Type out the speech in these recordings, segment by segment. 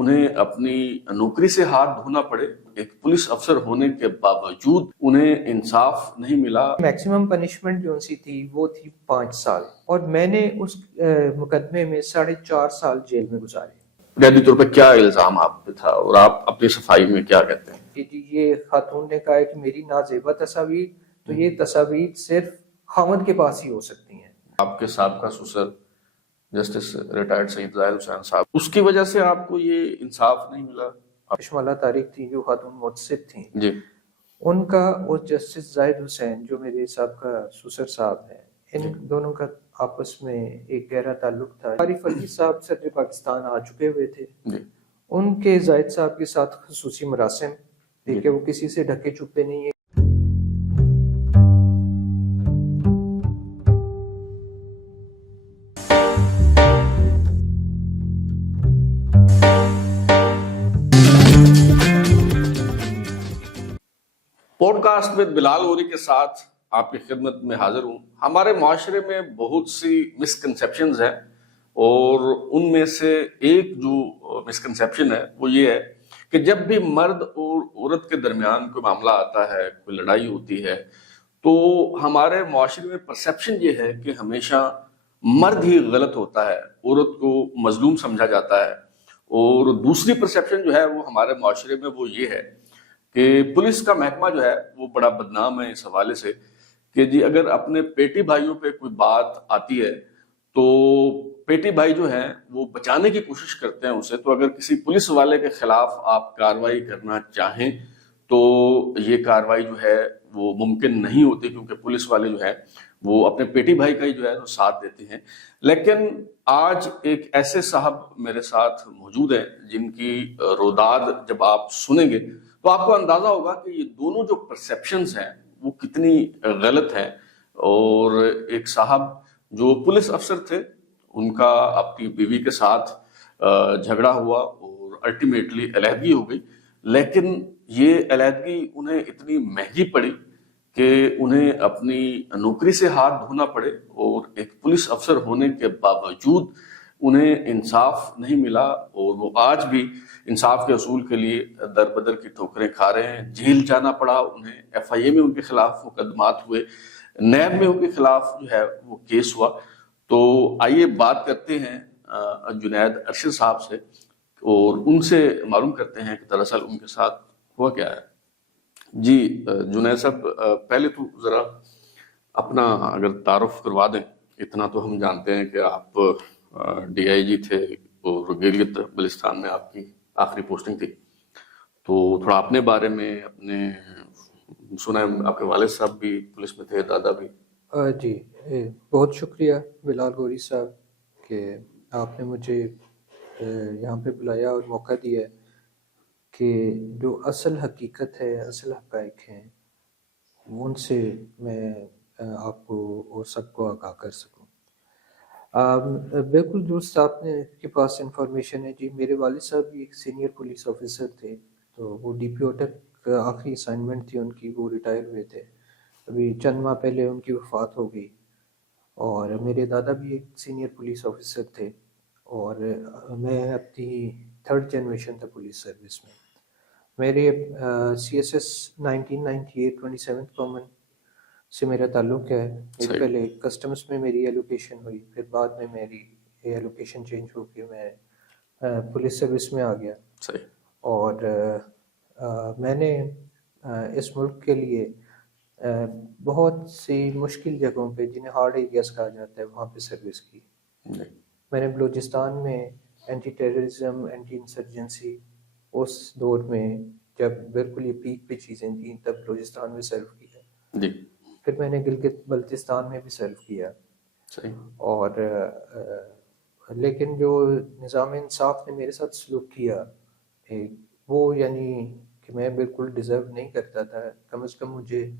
انہیں اپنی نوکری سے ہاتھ دھونا پڑے، ایک پولیس افسر ہونے کے باوجود انہیں انصاف نہیں ملا۔ میکسیمم پنشمنٹ جو ان سی تھی وہ تھی 5 سال، اور میں نے اس مقدمے میں 4.5 سال جیل میں گزارے۔ بنیادی طور پہ کیا الزام آپ پہ تھا اور آپ اپنی صفائی میں کیا کہتے ہیں؟ کہ یہ خاتون نے کہا ہے کہ میری نازیبا تصاویر، تو یہ تصاویر صرف خاوند کے پاس ہی ہو سکتی ہیں۔ آپ کے سابقہ سسر جسٹس ریٹائرڈ سید زاہد حسین صاحب، اس کی وجہ سے آپ کو یہ انصاف نہیں ملا؟ چشمالہ طارق تھی جو خاتون متسد تھیں، جی، ان کا اور جسٹس زاہد حسین جو میرے سابقہ سسر صاحب ہیں، ان دونوں کا آپس میں ایک گہرا تعلق تھا۔ عارف علی صاحب صدر پاکستان آ چکے ہوئے تھے، ان کے زاہد صاحب کے ساتھ خصوصی مراسم، دیکھیں وہ کسی سے ڈھکے چھپے نہیں ہیں۔ پوڈ کاسٹ میں بلال غوری کے ساتھ آپ کی خدمت میں حاضر ہوں۔ ہمارے معاشرے میں بہت سی مسکنسیپشنز ہیں، اور ان میں سے ایک جو مسکنسیپشن ہے وہ یہ ہے کہ جب بھی مرد اور عورت کے درمیان کوئی معاملہ آتا ہے، کوئی لڑائی ہوتی ہے، تو ہمارے معاشرے میں پرسیپشن یہ ہے کہ ہمیشہ مرد ہی غلط ہوتا ہے، عورت کو مظلوم سمجھا جاتا ہے۔ اور دوسری پرسیپشن جو ہے وہ ہمارے معاشرے میں وہ یہ ہے کہ پولیس کا محکمہ جو ہے وہ بڑا بدنام ہے اس حوالے سے کہ جی اگر اپنے پیٹی بھائیوں پہ کوئی بات آتی ہے تو پیٹی بھائی جو ہیں وہ بچانے کی کوشش کرتے ہیں اسے، تو اگر کسی پولیس والے کے خلاف آپ کارروائی کرنا چاہیں تو یہ کارروائی جو ہے وہ ممکن نہیں ہوتی، کیونکہ پولیس والے جو ہے وہ اپنے پیٹی بھائی کا ہی جو ہے وہ ساتھ دیتے ہیں۔ لیکن آج ایک ایسے صاحب میرے ساتھ موجود ہیں جن کی روداد جب آپ سنیں گے تو آپ کو اندازہ ہوگا کہ یہ دونوں جو پرسیپشنز ہیں وہ کتنی غلط ہیں۔ اور ایک صاحب جو پولیس افسر تھے، ان کا اپنی بیوی کے ساتھ جھگڑا ہوا اور الٹیمیٹلی علیحدگی ہو گئی، لیکن یہ علیحدگی انہیں اتنی مہنگی پڑی کہ انہیں اپنی نوکری سے ہاتھ دھونا پڑے، اور ایک پولیس افسر ہونے کے باوجود انہیں انصاف نہیں ملا، اور وہ آج بھی انصاف کے اصول کے لیے در بدر کی ٹھوکریں کھا رہے ہیں۔ جیل جانا پڑا انہیں، ایف آئی اے میں ان کے خلاف مقدمات ہوئے، نیب میں ان کے خلاف جو ہے وہ کیس ہوا۔ تو آئیے بات کرتے ہیں جنید ارشد صاحب سے، اور ان سے معلوم کرتے ہیں کہ دراصل ان کے ساتھ ہوا کیا ہے۔ جی جنید صاحب، پہلے تو ذرا اپنا اگر تعارف کروا دیں۔ اتنا تو ہم جانتے ہیں کہ آپ ڈی آئی جی تھے اور گلگت بلتستان میں آپ کی آخری پوسٹنگ تھی، تو تھوڑا اپنے بارے میں، اپنے سنا ہے آپ کے والد صاحب بھی پولیس میں تھے، دادا بھی۔ جی بہت شکریہ بلال غوری صاحب کہ آپ نے مجھے یہاں پہ بلایا اور موقع دیا کہ جو اصل حقیقت ہے، اصل حقائق ہیں، ان سے میں آپ کو اور سب کو آگاہ کر سکوں۔ بالکل درست آپ نے کے پاس انفارمیشن ہے۔ جی میرے والد صاحب بھی ایک سینئر پولیس آفیسر تھے، تو وہ ڈی پی او تک آخری اسائنمنٹ تھی ان کی، وہ ریٹائر ہوئے تھے۔ ابھی چند ماہ پہلے ان کی وفات ہو گئی۔ اور میرے دادا بھی ایک سینئر پولیس آفیسر تھے، اور میں اپنی 3rd جنریشن تھا پولیس سروس میں۔ میرے سی ایس ایس 1998 27 کامن سے میرا تعلق ہے۔ پہلے کسٹمز میں میری ایلوکیشن ہوئی، پھر بعد میں میری ایلوکیشن چینج ہو کے میں پولیس سروس میں آ گیا۔ اور میں نے اس ملک کے لیے بہت سی مشکل جگہوں پہ، جنہیں ہارڈ ایریاز کہا جاتا ہے، وہاں پہ سروس کی۔ میں نے بلوچستان میں اینٹی ٹیررزم، اینٹی انسرجنسی، اس دور میں جب بالکل یہ پیک پہ چیزیں تھیں، تب بلوچستان میں سرو کیا۔ پھر میں نے گلگت بلتستان میں بھی سرو کیا۔ اور لیکن جو نظام انصاف نے میرے ساتھ سلوک کیا وہ یعنی کہ میں بالکل ڈیزرو نہیں کرتا تھا۔ کم از کم مجھے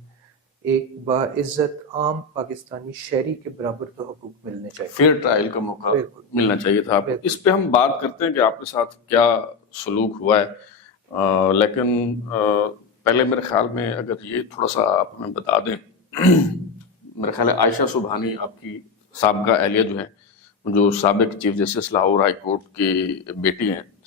ایک باعزت عام پاکستانی شہری کے برابر تو حقوق ملنے چاہیے، فیئر ٹرائل کا موقع ملنا چاہیے تھا۔ اس پہ ہم بات کرتے ہیں کہ آپ کے ساتھ کیا سلوک ہوا ہے، لیکن پہلے میرے خیال میں اگر یہ تھوڑا سا آپ ہمیں بتا دیں، میرے خیال ہے عائشہ سبحانی آپ کی سابقہ اہلیہ جو ہیں، جو سابق chief justice Lahore high court کی بیٹی ہیں،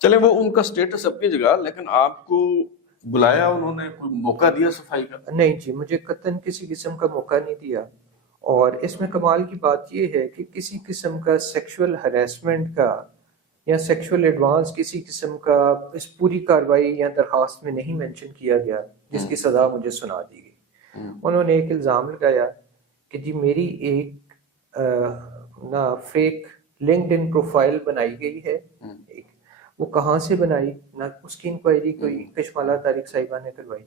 چلے وہ ان کا سٹیٹس اپنی جگہ، لیکن آپ کو بلایا انہوں نے، کوئی موقع دیا صفائی کا؟ نہیں جی، مجھے قطعاً کسی قسم کا موقع نہیں دیا، اور اس میں کمال کی بات یہ ہے کہ کسی قسم کا سیکشول ہراسمنٹ کا یا سیکشول ایڈوانس کسی قسم کا اس پوری کارروائی یا درخواست میں نہیں مینشن کیا گیا جس کی سزا مجھے سنا دی گئی۔ انہوں نے ایک الزام لگایا کہ جی میری ایک نا فیک لنکڈ ان پروفائل بنائی گئی ہے، وہ کہاں سے بنائی، نہ اس کی انکوائری کوئی کشمالہ طارق صاحبہ نے کروائی،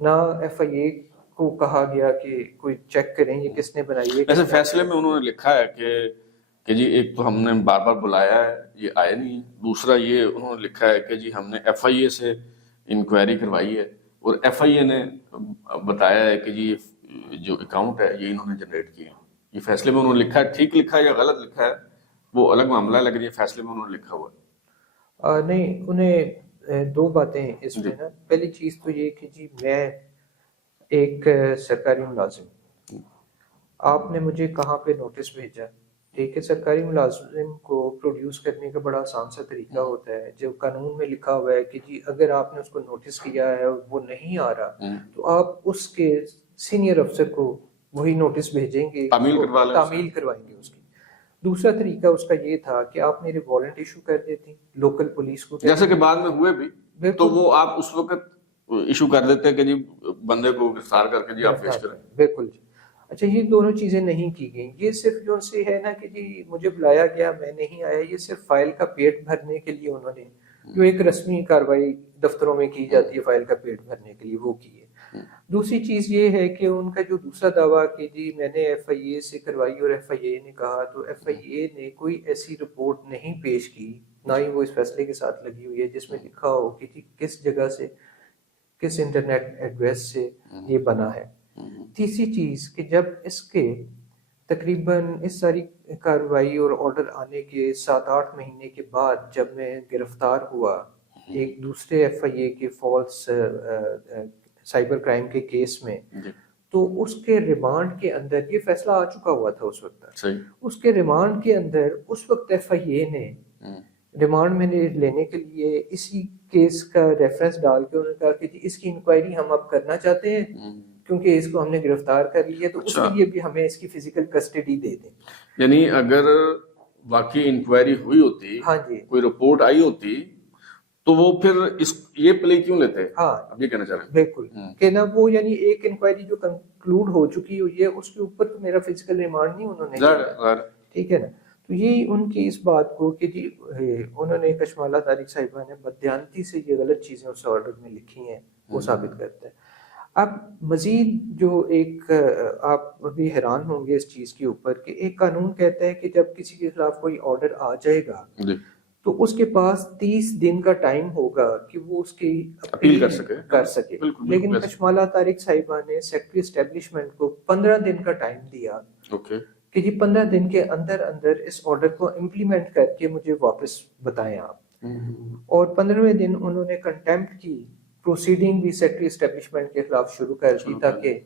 نہ ایف آئی اے کو کہا گیا کہ کوئی چیک کریں یہ کس نے بنائی ہے۔ ایسے فیصلے میں انہوں نے لکھا ہے کہ جی ایک تو ہم نے بار بار بلایا ہے، یہ آئے نہیں، دوسرا یہ انہوں نے لکھا ہے کہ جی ہم نے ایف آئی اے سے انکوائری کروائی ہے، اور ایف آئی اے نے بتایا ہے کہ جی جو اکاؤنٹ ہے یہ انہوں نے جنریٹ کیے ہیں۔ یہ فیصلے میں انہوں نے لکھا ہے، ٹھیک لکھا ہے یا غلط لکھا ہے وہ الگ معاملہ ہے، لیکن یہ فیصلے میں انہوں نے لکھا ہوا ہے۔ نہیں، انہیں دو باتیں اس میں نا، پہلی چیز تو یہ کہ جی میں ایک سرکاری ملازم، آپ نے مجھے کہاں پہ نوٹس بھیجا، ٹھیک ہے، سرکاری ملازم کو پروڈیوس کرنے کا بڑا آسان سا طریقہ ہوتا ہے، جو قانون میں لکھا ہوا ہے کہ جی اگر آپ نے اس کو نوٹس کیا ہے اور وہ نہیں آ رہا تو آپ اس کے سینئر افسر کو وہی نوٹس بھیجیں گے، تعمیل کروائیں گے اس کی۔ دوسرا طریقہ اس کا یہ تھا کہ آپ میرے وارنٹ ایشو کر دیتے لوکل پولیس کو، جیسے کہ بعد میں ہوئے بھی، تو وہ آپ اس وقت ایشو کر دیتے کہ جی بندے کو گرفتار کر کے جی آپ پیش کریں۔ بالکل جی۔ اچھا، یہ دونوں چیزیں نہیں کی گئیں، یہ صرف جو سے ہے نا کہ جی مجھے بلایا گیا میں نہیں آیا، یہ صرف فائل کا پیٹ بھرنے کے لیے انہوں نے جو ایک رسمی کارروائی دفتروں میں کی جاتی ہے فائل کا پیٹ بھرنے کے لیے وہ کی ہے۔ دوسری چیز یہ ہے کہ ان کا جو دوسرا دعویٰ کہ جی میں نے ایف آئی اے سے کروائی اور ایف آئی اے نے کہا، تو ایف آئی اے نے کوئی ایسی رپورٹ نہیں پیش کی، نہ ہی وہ اس فیصلے کے ساتھ لگی ہوئی ہے جس میں لکھا ہو کہ جی کس جگہ سے کس انٹرنیٹ ایڈریس سے یہ بنا ہے۔ تیسری چیز کہ جب اس کے تقریباً اس ساری کارروائی اور آرڈر آنے کے 7-8 مہینے کے بعد جب میں گرفتار ہوا ایک دوسرے ایف آئی اے کے فالس سائبر کرائم کے کیس میں، تو اس کے ریمانڈ کے اندر یہ فیصلہ آ چکا ہوا تھا اس وقت، اس کے ریمانڈ کے اندر اس وقت ایف آئی اے نے ریمانڈ میں لینے کے لیے اسی کیس کا ریفرنس ڈال کے انہوں نے کہا کہ جی اس کی انکوائری ہم اب کرنا چاہتے ہیں کیونکہ اس کو ہم نے گرفتار کر لیا، تو اس کے لیے بھی ہمیں اس کی فزیکل کسٹڈی دے دیں۔ یعنی اگر واقعی انکوائری ہوئی ہوتی، ہاں جی، کوئی رپورٹ آئی ہوتی تو وہ پھر یہ پلے کیوں لیتے؟ ہاں اب یہ کہنا چاہ رہے ہیں بالکل کہ نا وہ یعنی ایک انکوائری جو کنکلوڈ ہو چکی ہوئی ہے اس کے اوپر تو میرا فزیکل ریمانڈ نہیں انہوں نے کیا، ٹھیک ہے نا۔ تو یہی ان کی اس بات کو کہ جی انہوں نے کشمالہ طارق صاحبہ نے بددیانتی سے یہ غلط چیزیں اس آرڈر میں لکھی ہیں وہ ثابت کرتا ہے۔ اب مزید جو ایک آپ بھی حیران ہوں گے اس چیز کے اوپر کہ ایک قانون کہتا ہے کہ جب کسی کے خلاف کوئی آرڈر آ جائے گا تو اس کے پاس 30 دن کا ٹائم ہوگا کہ وہ اس کی اپیل کر سکے، لیکن کشمالہ طارق صاحبہ نے سیکٹری اسٹیبلشمنٹ کو 15 دن کا ٹائم دیا کہ جی 15 دن کے اندر اندر اس آرڈر کو امپلیمنٹ کر کے مجھے واپس بتائیں آپ، اور 15ویں دن انہوں نے کنٹیمپٹ کی پروسیڈنگ بھی سیکٹری اسٹیبلشمنٹ کے خلاف شروع کر دی، تاکہ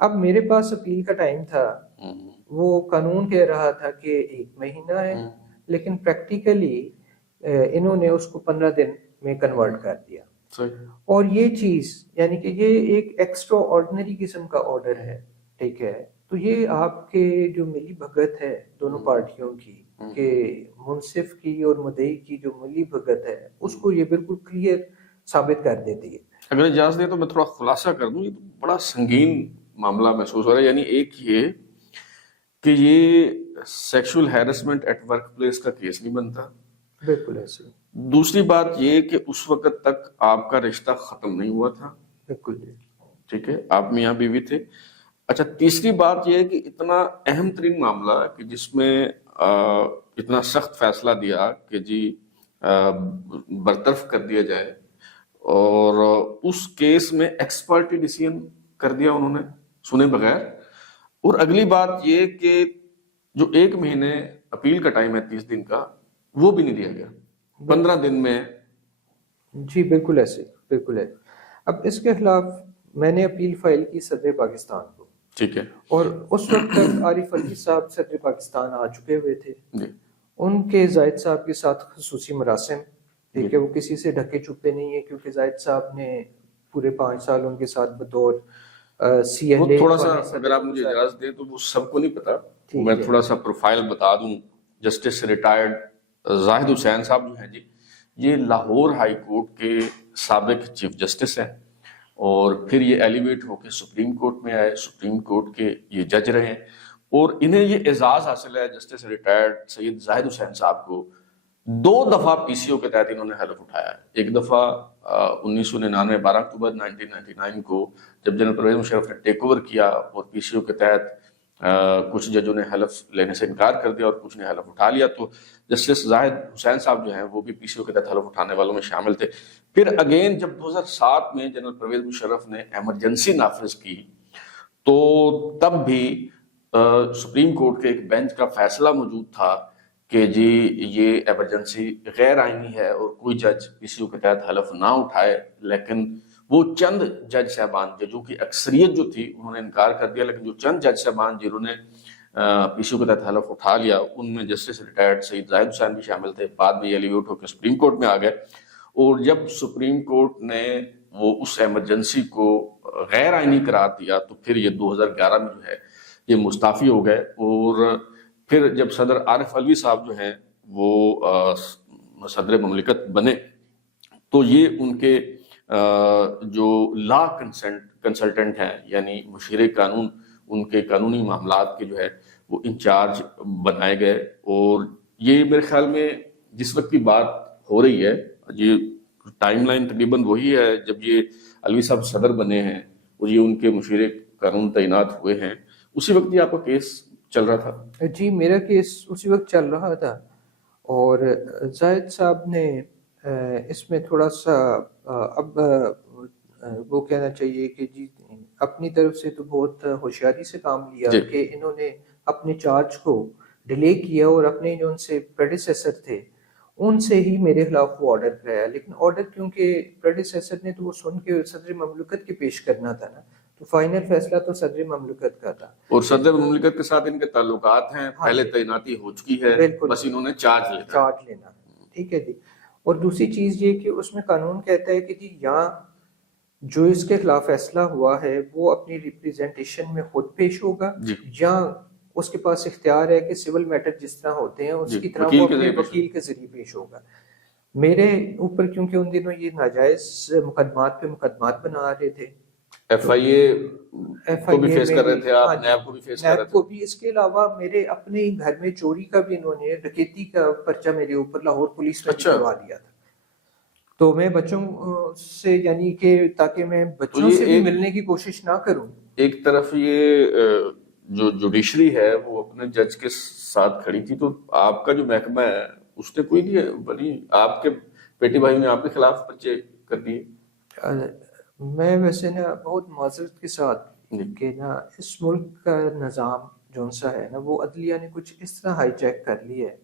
اب میرے پاس اپیل کا ٹائم تھا، وہ قانون کہہ رہا تھا کہ 1 مہینہ ہے، لیکن پریکٹیکلی انہوں نے اس کو 15 دن میں کنورٹ کر دیا۔ اور یہ چیز یعنی کہ یہ ایک ایکسٹرا آرڈنری قسم کا آرڈر ہے، ٹھیک ہے، تو یہ آپ کے جو ملی بھگت ہے دونوں پارٹیوں کی کہ منصف کی اور مدعی کی جو ملی بھگت ہے اس کو یہ بالکل کلیئر ثابت کر دیتی ہے۔ اگر اجازت دیں تو میں تھوڑا خلاصہ کر دوں، یہ بڑا سنگین معاملہ محسوس ہو رہا ہے۔ یعنی ایک یہ کہ یہ sexual harassment at work place کا کیس نہیں بنتا، بالکل ایسے۔ دوسری بات یہ کہ اس وقت تک آپ کا رشتہ ختم نہیں ہوا تھا، بالکل ٹھیک ہے، آپ میاں بیوی تھے۔ اچھا، تیسری بات یہ ہے کہ اتنا اہم ترین معاملہ کہ جس میں اتنا سخت فیصلہ دیا کہ جی برطرف کر دیا جائے، اور اس کیس میں ایکسپرٹی ڈیسیژن کر دیا انہوں نے سنے بغیر۔ اور اگلی بات یہ کہ جو 1 مہینے اپیل کا ٹائم ہے 30 دن کا، وہ بھی نہیں دیا گیا 15 دن میں۔ جی بالکل ایسے، بالکل ہے۔ اب اس کے خلاف میں نے اپیل فائل کی صدر پاکستان کو، ٹھیک ہے، اور اس وقت تک عارف علی صاحب صدر پاکستان آ چکے ہوئے تھے، ان کے زائد صاحب کے ساتھ خصوصی مراسم ٹھیک ہے، وہ کسی سے ڈھکے چھپے نہیں ہے، کیونکہ زاہد صاحب نے پورے 5 سال ان کے ساتھ بطور سی ایل وہ اے تھوڑا سا اگر آپ مجھے اجازت دیں تو وہ سب کو نہیں پتا، میں تھوڑا سا پروفائل بتا دوں. جسٹس ریٹائرڈ زاہد حسین صاحب جو ہیں جی، یہ لاہور ہائی کورٹ کے سابق چیف جسٹس ہیں، اور پھر یہ ایلیویٹ ہو کے سپریم کورٹ میں آئے، سپریم کورٹ کے یہ جج رہے ہیں، اور انہیں یہ اعزاز حاصل ہے جسٹس ریٹائرڈ سید زاہد حسین صاحب کو 2 دفعہ پی سی او کے تحت انہوں نے حلف اٹھایا ہے. ایک دفعہ 1999 12 اکتوبر 1999 کو جب جنرل پرویز مشرف نے ٹیک اوور کیا اور پی سی او کے تحت کچھ ججوں نے حلف لینے سے انکار کر دیا اور کچھ نے حلف اٹھا لیا، تو جسٹس زاہد حسین صاحب جو ہیں وہ بھی پی سی او کے تحت حلف اٹھانے والوں میں شامل تھے. پھر اگین جب 2007 میں جنرل پرویز مشرف نے ایمرجنسی نافذ کی تو تب بھی سپریم کورٹ کے ایک بینچ کا فیصلہ موجود تھا کہ جی یہ ایمرجنسی غیر آئینی ہے اور کوئی جج پی سی او کے تحت حلف نہ اٹھائے، لیکن وہ چند جج صاحبان ججوں کی اکثریت جو تھی انہوں نے انکار کر دیا، لیکن جو چند جج صاحبان جنہوں نے پی سی او کے تحت حلف اٹھا لیا ان میں جسٹس ریٹائرڈ سید زاہد حسین بھی شامل تھے. بعد میں یہ ایلیویٹ ہو کے سپریم کورٹ میں آ گئے، اور جب سپریم کورٹ نے وہ اس ایمرجنسی کو غیر آئینی قرار دیا تو پھر یہ 2011 میں جو ہے یہ مستعفی ہو گئے. اور پھر جب صدر عارف علوی صاحب جو ہیں وہ صدر مملکت بنے تو یہ ان کے جو لا کنسلٹنٹ ہیں یعنی مشیر قانون، ان کے قانونی معاملات کے جو ہے وہ انچارج بنائے گئے. اور یہ میرے خیال میں جس وقت کی بات ہو رہی ہے یہ ٹائم لائن تقریباً وہی ہے جب یہ علوی صاحب صدر بنے ہیں اور یہ ان کے مشیر قانون تعینات ہوئے ہیں، اسی وقت یہ آپ کا کیس چل رہا تھا؟ جی میرا کیس اسی وقت چل رہا تھا، اور زاہد صاحب نے اس میں تھوڑا سا اب وہ کہنا چاہیے کہ جی اپنی طرف سے تو بہت ہوشیاری سے کام لیا کہ انہوں نے اپنے چارج کو ڈیلے کیا اور اپنے جو ان سے پریڈیسیسر تھے ان سے ہی میرے خلاف وہ آرڈر کرایا. لیکن آرڈر کیونکہ پریڈیسیسر نے تو وہ سن کے صدر مملکت کے پیش کرنا تھا نا، تو فائنل فیصلہ تو صدر مملکت کا تھا، اور صدر مملکت کے ساتھ ان کے تعلقات ہیں، پہلے تعیناتی ہو چکی ہے، بس انہوں نے چارج لینا. ٹھیک ہے جی. اور دوسری چیز یہ کہ اس میں قانون کہتا ہے کہ جی یہاں جو اس کے خلاف فیصلہ ہوا ہے وہ اپنی ریپریزنٹیشن میں خود پیش ہوگا، یا اس کے پاس اختیار ہے کہ سول میٹر جس طرح ہوتے ہیں اس کی طرح وہ اپنے وکیل کے ذریعے پیش ہوگا. میرے اوپر کیونکہ ان دنوں یہ ناجائز مقدمات پہ مقدمات بنا رہے تھے، ایف آئی اے کو بھی فیس کر رہے تھے آپ، نیب کو بھی فیس کر رہے تھے، کو بھی. اس کے علاوہ میرے اپنے گھر میں چوری کا بھی انہوں نے ڈکیتی کا پرچہ میرے اوپر لاہور پولیس میں کروا دیا تھا. تو میں بچوں سے یعنی کہ تاکہ میں بچوں سے بھی ملنے کی کوشش نہ کروں. ایک طرف یہ جو جوڈیشری ہے وہ اپنے جج کے ساتھ کھڑی تھی، تو آپ کا جو محکمہ ہے اس نے کوئی نہیں بنی، آپ کے بیٹی بھائی نے آپ کے خلاف پرچے کر دیے. میں ویسے نا بہت معذرت کے ساتھ کہ نا اس ملک کا نظام جو سا ہے نا وہ عدلیہ نے کچھ اس طرح ہائی جیک کر لی ہے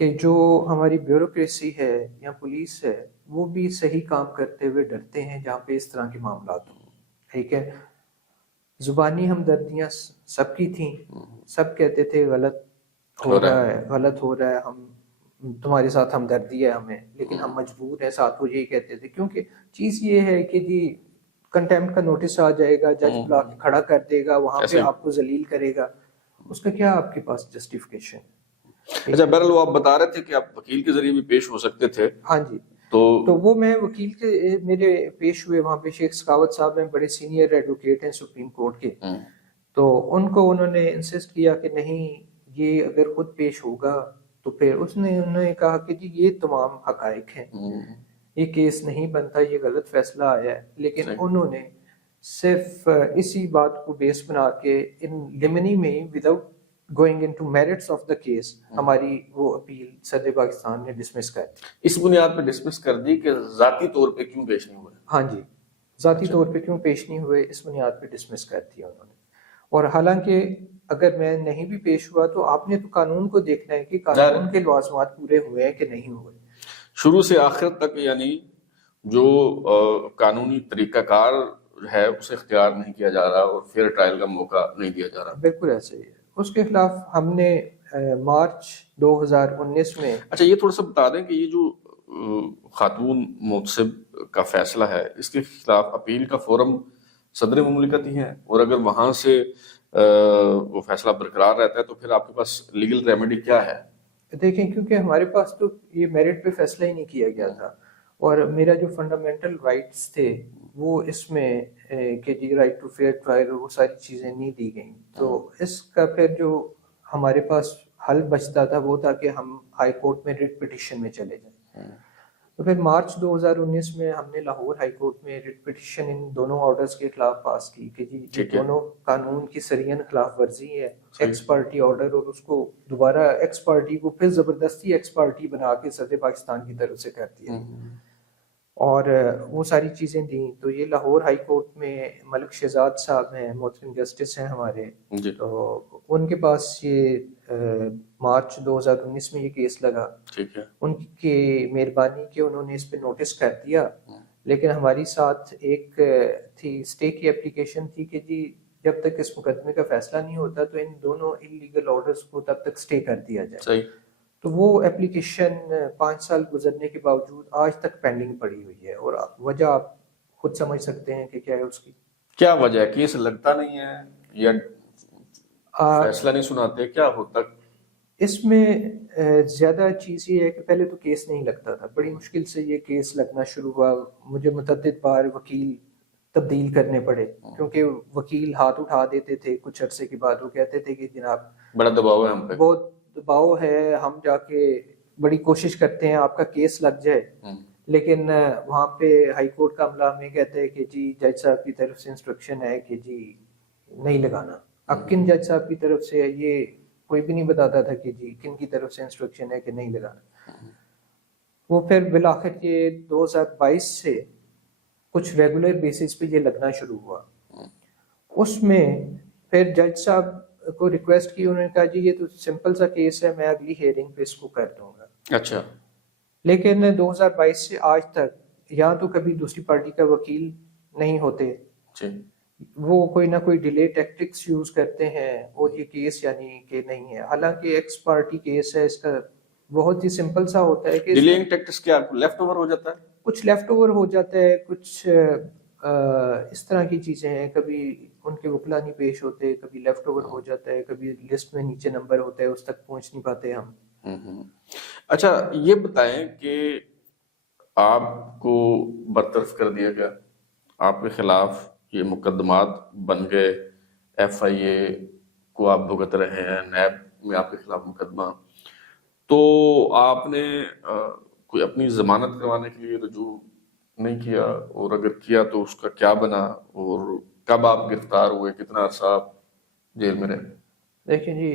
کہ جو ہماری بیوروکریسی ہے یا پولیس ہے وہ بھی صحیح کام کرتے ہوئے ڈرتے ہیں جہاں پہ اس طرح کے معاملات ہوں. ٹھیک ہے، زبانی ہمدردیاں سب کی تھیں، سب کہتے تھے غلط ہو رہا ہے، ہم تمہارے ساتھ ہمدردی ہے ہمیں، لیکن ہم مجبور ہیں ساتھ. وہ یہی کہتے تھے کیونکہ چیز یہ ہے کہ جی کنٹیمپٹ کا نوٹس آ جائے گا، جج بلا کے کھڑا کر دے گا، وہاں پہ آپ کو ذلیل کرے گا، اس کا کیا آپ کے پاس جسٹیفیکیشن؟ اچھا بہرحال وہ آپ بتا رہے تھے کہ آپ وکیل کے ذریعے بھی پیش ہو سکتے تھے. ہاں جی، تو وہ میں وکیل کے میرے پیش ہوئے وہاں پہ. شیخ سخاوت صاحب ہیں، بڑے سینئر ایڈوکیٹ ہیں سپریم کورٹ کے، تو ان کو انہوں نے انسسٹ کیا کہ نہیں یہ اگر خود پیش ہوگا تو پھر انہوں نے کہا کہ جی یہ تمام حقائق ہیں، یہ کیس نہیں بنتا، یہ غلط فیصلہ آیا ہے. لیکن انہوں نے صرف اسی بات کو بیس بنا کے ان لمنی میں without going into merits of the case ہماری وہ اپیل صدر پاکستان نے ڈسمس کر دی. اس بنیاد پہ ڈسمس کر دی کہ ذاتی طور پہ کیوں پیش نہیں ہوئے؟ ہاں جی، ذاتی طور پہ کیوں پیش نہیں ہوئے اس بنیاد پہ ڈسمس کر دیا انہوں نے. اور حالانکہ اگر میں نہیں بھی پیش ہوا تو آپ نے تو قانون کو دیکھنا ہے کہ قانون کے لوازمات پورے ہوئے ہیں کہ نہیں ہوئے، شروع سے آخر تک. یعنی جو قانونی طریقہ کار ہے اسے اختیار نہیں کیا جا رہا اور فیئر ٹرائل کا موقع نہیں دیا جا رہا. بالکل ایسے ہی ہے. اس کے خلاف ہم نے مارچ 2019 میں. اچھا یہ تھوڑا سا بتا دیں کہ یہ جو خاتون محتسب کا فیصلہ ہے اس کے خلاف اپیل کا فورم صدر مملکت ہی ہے، اور اگر وہاں سے وہ فیصلہ برقرار رہتا ہے تو پھر آپ کے پاس لیگل ریمیڈی کیا ہے؟ دیکھیں کیونکہ ہمارے پاس تو یہ میرٹ پہ فیصلہ ہی نہیں کیا گیا تھا، اور میرا جو فنڈامنٹل رائٹس تھے وہ اس میں کہ جی رائٹ ٹو فیئر ٹرائل وہ ساری چیزیں نہیں دی گئیں، تو اس کا پھر جو ہمارے پاس حل بچتا تھا وہ تھا کہ ہم ہائی کورٹ میں ریٹ پٹیشن میں چلے جائیں۔ تو پھر مارچ 2019 میں ہم نے لاہور ہائی کورٹ میں ریٹ پٹیشن ان دونوں آرڈرز کے خلاف پاس کی کہ جی یہ دونوں قانون کی سرین خلاف ورزی ہے، ایکس پارٹی آرڈر، اور اس کو دوبارہ ایکس پارٹی کو پھر زبردستی ایکس پارٹی بنا کے صدر پاکستان کی طرف سے کر دیا، اور وہ ساری چیزیں دیں۔ تو یہ لاہور ہائی کورٹ میں ملک شہزاد صاحب ہیں، محترم جسٹس ہیں ہمارے، تو ان کے پاس یہ مارچ 2019 میں یہ کیس لگا، ان کی مہربانی کہ انہوں نے اس پہ نوٹس کر دیا، لیکن ہماری ساتھ ایک تھی اسٹے کی اپلیکیشن تھی کہ جی جب تک اس مقدمے کا فیصلہ نہیں ہوتا تو ان دونوں انلیگل آرڈرز کو تب تک اسٹے کر دیا جائے۔ تو وہ اپلیکیشن 5 سال گزرنے کے باوجود آج تک پینڈنگ پڑی ہوئی ہے، اور وجہ آپ خود سمجھ سکتے ہیں کہ کیا ہے اس کی۔ کیا وجہ ہے؟ کیس لگتا نہیں ہے یا فیصلہ نہیں سناتے، کیا ہوتا؟ اس میں زیادہ چیز یہ ہے کہ پہلے تو کیس نہیں لگتا تھا، بڑی مشکل سے یہ کیس لگنا شروع ہوا، مجھے متعدد بار وکیل تبدیل کرنے پڑے کیونکہ وکیل ہاتھ اٹھا دیتے تھے کچھ عرصے کے بعد، وہ کہتے تھے کہ جناب بڑا دباؤ ہے ہم پہ، بہت دباؤ ہے، ہم جا کے بڑی کوشش کرتے ہیں آپ کا کیس لگ جائے، لیکن وہاں پہ ہائی کورٹ کا عملہ ہمیں کہتے ہیں کہ جی جج صاحب کی طرف سے انسٹرکشن ہے کہ جی نہیں لگانا۔ اب کن جج صاحب کی طرف سے یہ کوئی بھی نہیں بتاتا تھا کہ جی کن کی طرف سے انسٹرکشن ہے کہ نہیں لگانا۔ وہ پھر بالآخر یہ 2022 سے کچھ ریگولر بیسس پہ یہ لگنا شروع ہوا۔ اس میں پھر جج صاحب کو ریکویسٹ کی، انہوں نے کہا جی یہ تو سمپل سا کیس ہے، میں اگلی ہیئرنگ پہ اس کو کر دوں گا۔ اچھا، لیکن 2022 سے آج تک یا تو کبھی دوسری پارٹی کا وکیل نہیں ہوتے، وہ کوئی نہ کوئی ڈیلے ٹیکٹکس یوز کرتے ہیں، اور یہ کیس یعنی کہ نہیں ہے، حالانکہ ایکس پارٹی کیس ہے، اس کا بہت ہی سمپل سا ہوتا ہے کہ ڈیلینگ ٹیکٹکس کیا لیفٹ اوور ہو جاتا ہے، کچھ لیفٹ اوور ہو جاتا ہے، کچھ اس طرح کی چیزیں ہیں، کبھی ان کے وکلا نہیں پیش ہوتے، کبھی لیفٹ اوور ہو جاتا ہے، کبھی لسٹ میں نیچے نمبر ہوتا ہے اس تک پہنچ نہیں پاتے ہم۔ اچھا یہ بتائیں کہ آپ کو برطرف کر دیا گیا، آپ کے خلاف یہ مقدمات بن گئے، ایف آئی اے کو آپ بھگت رہے ہیں، نیب میں آپ کے خلاف مقدمہ، تو آپ نے کوئی اپنی ضمانت کروانے کے لیے رجوع نہیں کیا، اور اگر کیا تو اس کا کیا بنا، اور کب آپ گرفتار ہوئے، کتنا عرصہ آپ جیل میں رہے؟ دیکھیں جی،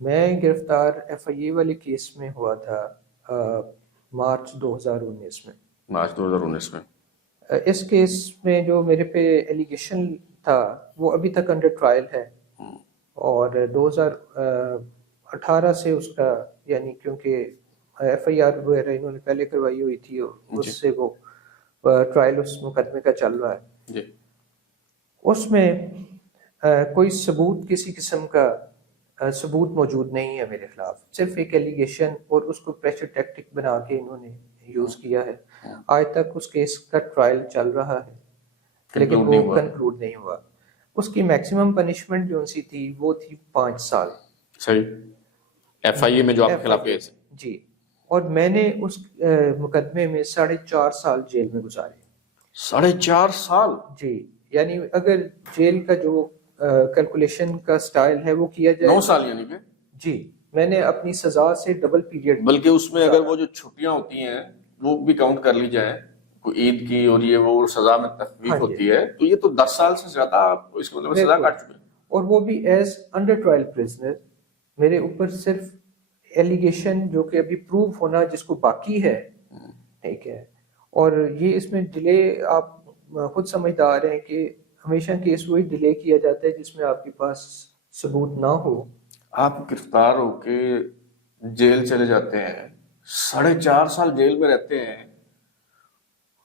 میں گرفتار ایف آئی اے والے کیس میں ہوا تھا مارچ 2019 میں۔ مارچ 2019 میں اس کیس میں جو میرے پہ ایلیگیشن تھا وہ ابھی تک انڈر ٹرائل ہے، اور 2018 سے اس کا یعنی کیونکہ ایف آئی آر وغیرہ انہوں نے پہلے کروائی ہوئی تھی، اس سے وہ ٹرائل اس مقدمے کا چل رہا ہے جی۔ اس میں کوئی ثبوت، کسی قسم کا ثبوت موجود نہیں ہے میرے خلاف، صرف ایک ایلیگیشن، اور اس کو پریشر ٹیکٹک بنا کے انہوں نے یوز کیا ہے۔ آج تک اس کیس کا ٹرائل چل رہا ہے لیکن وہ کنکلوڈ نہیں ہوا۔ اس کی میکسیمم پنشمنٹ جو سی تھی وہ تھی 5 سال۔ صحیح، ایف آئی اے میں جو آپ کے خلاف کیس ہے جی، اور میں نے اس مقدمے میں 4.5 سال جیل میں گزارے۔ 4.5 سال؟ جی، یعنی اگر جیل کا جو کیلکولیشن کا سٹائل ہے وہ کیا جائے 9 سال یعنی کہ جی، میں نے اپنی سزا سے ڈبل پیریڈ، بلکہ اس میں اگر وہ جو چھٹیاں ہوتی ہیں وہ بھی کاؤنٹ کر لی جائیں، کوئی عید کی اور یہ وہ سزا میں تخفیف ہوتی ہے، تو یہ تو 10 سال سے زیادہ آپ اس کے مطلب سزا کاٹ چکے ہیں۔ اور وہ بھی ایز انڈر ٹرائل پرزنر، میرے اوپر صرف ایلیگیشن جو کہ ابھی پروف ہونا جس کو باقی ہے، ٹھیک ہے، اور یہ اس میں ڈیلے آپ خود سمجھدار ہیں کہ ہمیشہ کیس وہی ڈیلے کیا جاتا ہے جس میں آپ کے پاس ثبوت نہ ہو۔ آپ گرفتار ہو کے جیل چلے جاتے ہیں، 4.5 سال جیل میں رہتے ہیں،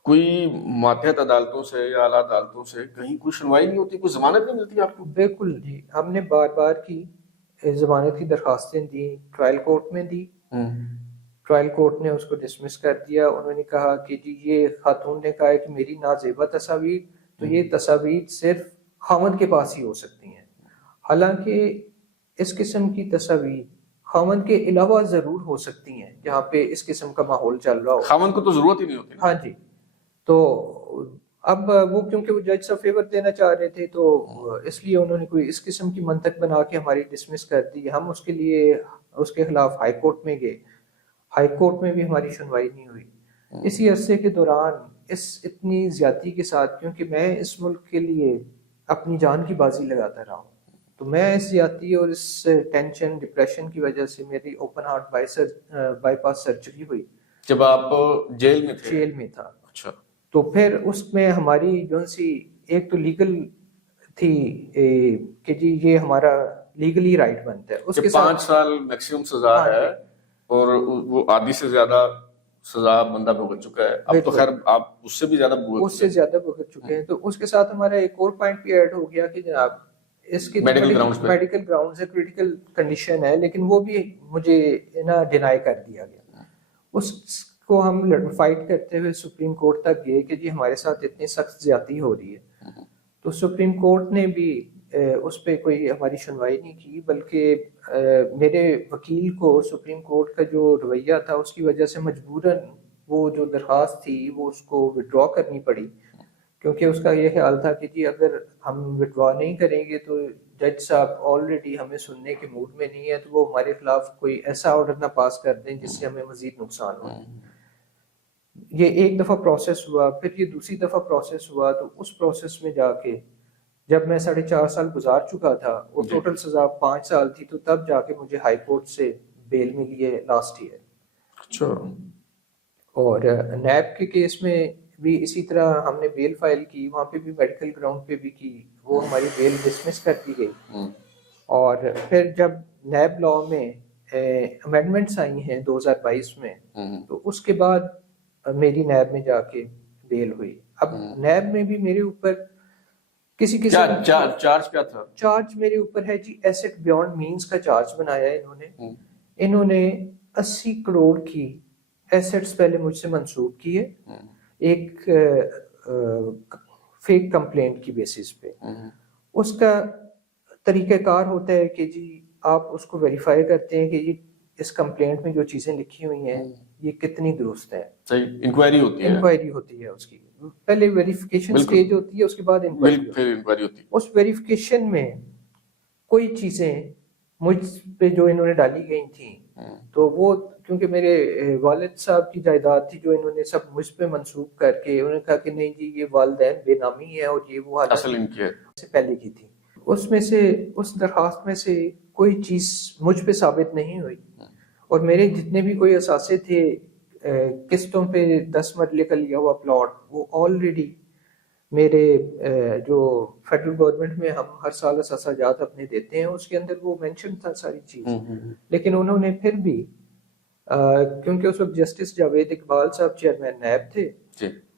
کوئی ماتحت عدالتوں سے یا اعلیٰ عدالتوں سے کہیں کوئی سنوائی نہیں ہوتی، کوئی ضمانت نہیں ملتی آپ کو؟ بالکل جی، ہم نے بار بار کی ضمانت کی درخواستیں دی، ٹرائل کورٹ میں دی، ٹرائل کورٹ نے اس کو ڈسمس کر دیا. انہوں نے کہا کہ جی یہ خاتون نے کہا ہے کہ میری نازیبا تصاویر، تو یہ تصاویر صرف خاوند کے پاس ہی ہو سکتی ہیں. حالانکہ اس قسم کی تصاویر خاوند کے علاوہ ضرور ہو سکتی ہیں جہاں پہ اس قسم کا ماحول چل رہا ہو. خاوند کو تو ضرورت ہی نہیں ہوتی. ہاں جی. تو اب وہ کیونکہ وہ جج صاحب فیور دینا چاہ رہے تھے تو اس لیے انہوں نے کوئی اس قسم کی منطق بنا کے ہماری ڈسمس کر دی. ہم اس کے لیے اس کے خلاف ہائی کورٹ میں گئے. ہائی کورٹ میں بھی ہماری سنوائی نہیں ہوئی. اسی عرصے کے دوران اس اتنی زیادتی کے ساتھ، کیونکہ میں اس ملک کے لیے اپنی جان کی بازی لگاتا رہا ہوں، تو میں اس زیادتی اور اس ٹینشن ڈپریشن کی وجہ سے میری open heart by pass surgery ہوئی. جب آپ جیل میں تھے؟ جیل میں تھا. اچھا. تو پھر اس میں ہماری جو سی ایک تو لیگل تھی کہ جی یہ ہمارا لیگلی رائٹ بنتا ہے. اس کے 5 سال میکسیمم سزا ہے اور وہ آدھی سے زیادہ سزا بندہ بھگت چکا ہے. اب تو خیر آپ اس سے بھی زیادہ بھگت چکے ہیں. تو اس کے ساتھ ہمارا ایک اور پوائنٹ بھی ایڈ ہو گیا کہ جناب اس کی میڈیکل گراؤنڈز ہے، کریٹیکل کنڈیشن ہے، لیکن وہ بھی مجھے نا ڈینائی کر دیا گیا. اس کو ہم فائٹ کرتے ہوئے سپریم کورٹ تک گئے کہ جی ہمارے ساتھ اتنی سخت زیادتی ہو رہی ہے. تو سپریم کورٹ نے بھی اس پہ کوئی ہماری سنوائی نہیں کی، بلکہ میرے وکیل کو سپریم کورٹ کا جو رویہ تھا اس کی وجہ سے مجبوراً وہ جو درخواست تھی وہ اس کو وڈرا کرنی پڑی، کیونکہ اس کا یہ خیال تھا کہ جی اگر ہم وڈرا نہیں کریں گے تو جج صاحب آلریڈی ہمیں سننے کے موڈ میں نہیں ہے، تو وہ ہمارے خلاف کوئی ایسا آرڈر نہ پاس کر دیں جس سے ہمیں مزید نقصان ہو. یہ ایک دفعہ پروسیس ہوا، پھر یہ دوسری دفعہ پروسیس ہوا. تو اس پروسیس میں جا کے جب میں 4.5 سال گزار چکا تھا اور ٹوٹل سزا 5 سال تھی، تو تب جا کے مجھے ہائی کورٹ سے بیل ملی ہے لاسٹ ایئر. اچھا. اور نیب کے کیس میں بھی اسی طرح ہم نے بیل فائل کی، وہاں پہ بھی میڈیکل گراؤنڈ پہ بھی کی، وہ ہماری بیل ڈسمس کر دی گئی. اور پھر جب نیب لا میں امینڈمنٹس آئی ہیں 2022 میں، تو اس کے بعد میری نیب میں جا کے بیل ہوئی. اب نیب میں بھی میرے اوپر کسی چارج کیا تھا؟ چارج میرے اوپر ہے جی ایسٹ بیونڈ مینز کا چارج بنایا ہے انہوں نے 80 کروڑ کی ایسٹس پہلے مجھ سے منسوخ کیے ایک فیک کمپلینٹ کی بیسس پہ. اس کا طریقہ کار ہوتا ہے کہ جی آپ اس کو ویریفائی کرتے ہیں کہ جی اس کمپلینٹ میں جو چیزیں لکھی ہوئی ہیں یہ کتنی درست ہے. انکوائری ہوتی ہے اس کی پہلے ویریفیکیشن سٹیج ہوتی ہے، اس کے بعد انکوائری ہوتی ہے. اس ویریفیکیشن میں کوئی چیزیں مجھ پہ جو انہوں نے ڈالی گئی تھیں، تو وہ کیونکہ میرے والد صاحب کی جائیداد تھی جو انہوں نے سب مجھ پہ منسوخ کر کے انہوں نے کہا کہ نہیں جی یہ والدین بے نامی ہے اور یہ وہ اصل ان کی سے پہلے کی تھی. اس میں سے اس درخواست میں سے کوئی چیز مجھ پہ ثابت نہیں ہوئی، اور میرے جتنے بھی کوئی اثاثے تھے قسطوں پہ 10 مرلے کا لیا ہوا پلاٹ، وہ آلریڈی میرے جو فیڈرل گورنمنٹ میں ہم ہر سال اثاثہ جات اپنے دیتے ہیں اس کے اندر وہ مینشن تھا ساری چیز. لیکن انہوں نے پھر بھی کیونککہ اس وقت جسٹس جاوید اقبال صاحب چیئرمین نیب تھے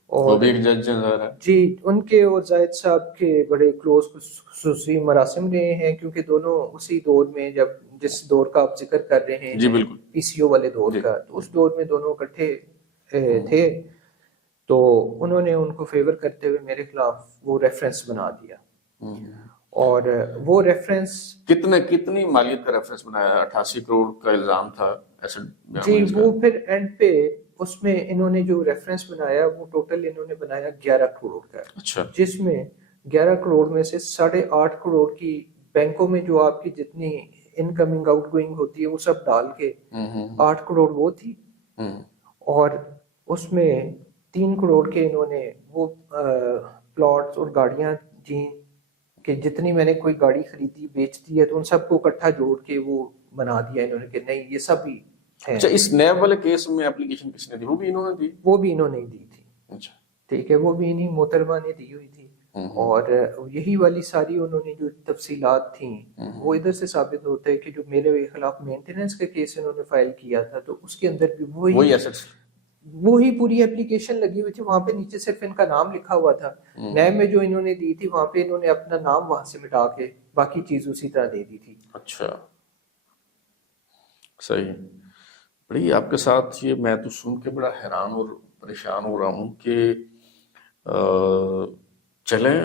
اور بھی ایک جج ہیں جی، ان کے اور زاہد صاحب کے بڑے کلوز خصوصی مراسم رہے ہیں، کیونکہ دونوں اسی دور میں جس دور کا آپ ذکر کر رہے ہیں جی بالکل پی سی او والے دور کا، تو اس دور میں دونوں اکٹھے تھے. تو انہوں نے ان کو فیور کرتے ہوئے میرے خلاف وہ ریفرنس بنا دیا. اور وہ ریفرنس کتنی مالیت کا ریفرنس بنایا؟ 88 کروڑ کا الزام تھا جی. وہ پھر اینڈ پہ اس میں انہوں نے جو ریفرنس بنایا وہ ٹوٹل انہوں نے بنایا 11 کروڑ کا. اچھا. جس میں 11 کروڑ میں سے 8.5 کروڑ کی بینکوں میں جو آپ کی جتنی انکمنگ آؤٹ گوئنگ ہوتی ہے وہ سب ڈال کے 8 کروڑ وہ تھی، اور اس میں 3 کروڑ کے انہوں نے وہ پلاٹس اور گاڑیاں جی کہ جتنی میں نے کوئی گاڑی خریدی بیچ دی ہے تو ان سب کو اکٹھا جوڑ کے وہ بنا دیا انہوں نے کہ نہیں یہ سب ہی ہے. اچھا. اس نیب والے کیس میں اپلیکیشن کس نے دی؟ وہ بھی انہوں نے دی؟ وہ بھی انہوں نے دی تھی. اچھا ٹھیک ہے. وہ بھی انہیں محترمہ نے دی ہوئی تھی، اور یہی والی ساری انہوں نے جو تفصیلات تھیں وہ ادھر سے ثابت ہوتا ہے کہ جو میرے خلاف مینٹیننس کا کیس انہوں نے فائل کیا تھا تو اس کے اندر بھی وہی ایسٹس وہی پوری اپلیکیشن لگی ہوئی تھی. وہاں پہ نیچے صرف ان کا نام لکھا ہوا تھا. نیب میں جو انہوں نے دی تھی وہاں پہ انہوں نے اپنا نام وہاں سے مٹا کے باقی چیز اسی طرح دے دی تھی. اچھا صحیح. بڑی آپ کے ساتھ یہ میں تو سن کے بڑا حیران اور پریشان ہو رہا ہوں کہ چلیں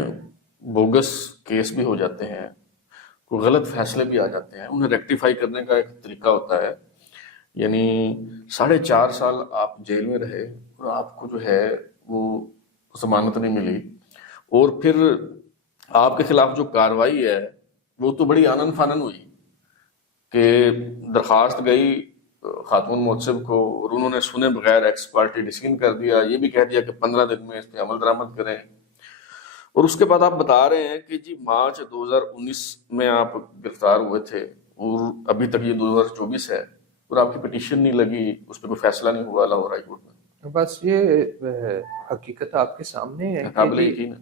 بوگس کیس بھی ہو جاتے ہیں، کوئی غلط فیصلے بھی آ جاتے ہیں، انہیں ریکٹیفائی کرنے کا ایک طریقہ ہوتا ہے. یعنی 4.5 سال آپ جیل میں رہے اور آپ کو جو ہے وہ ضمانت نہیں ملی، اور پھر آپ کے خلاف جو کارروائی ہے وہ تو بڑی آنن فانن ہوئی کہ درخواست گئی خاتون محتسب کو اور انہوں نے سنے بغیر ایکس پارٹی ڈسمس کر دیا، یہ بھی کہہ دیا کہ 15 دن میں اس پہ عمل درآمد کریں. اور اس کے بعد آپ بتا رہے ہیں کہ جی مارچ 2019 میں آپ گرفتار ہوئے تھے اور ابھی تک یہ 2024 ہے اور آپ کی پٹیشن نہیں لگی، اس پہ کوئی فیصلہ نہیں ہوا لاہور ہائی کورٹ میں. بس یہ حقیقت آپ کے سامنے ہے قابل یقین ہے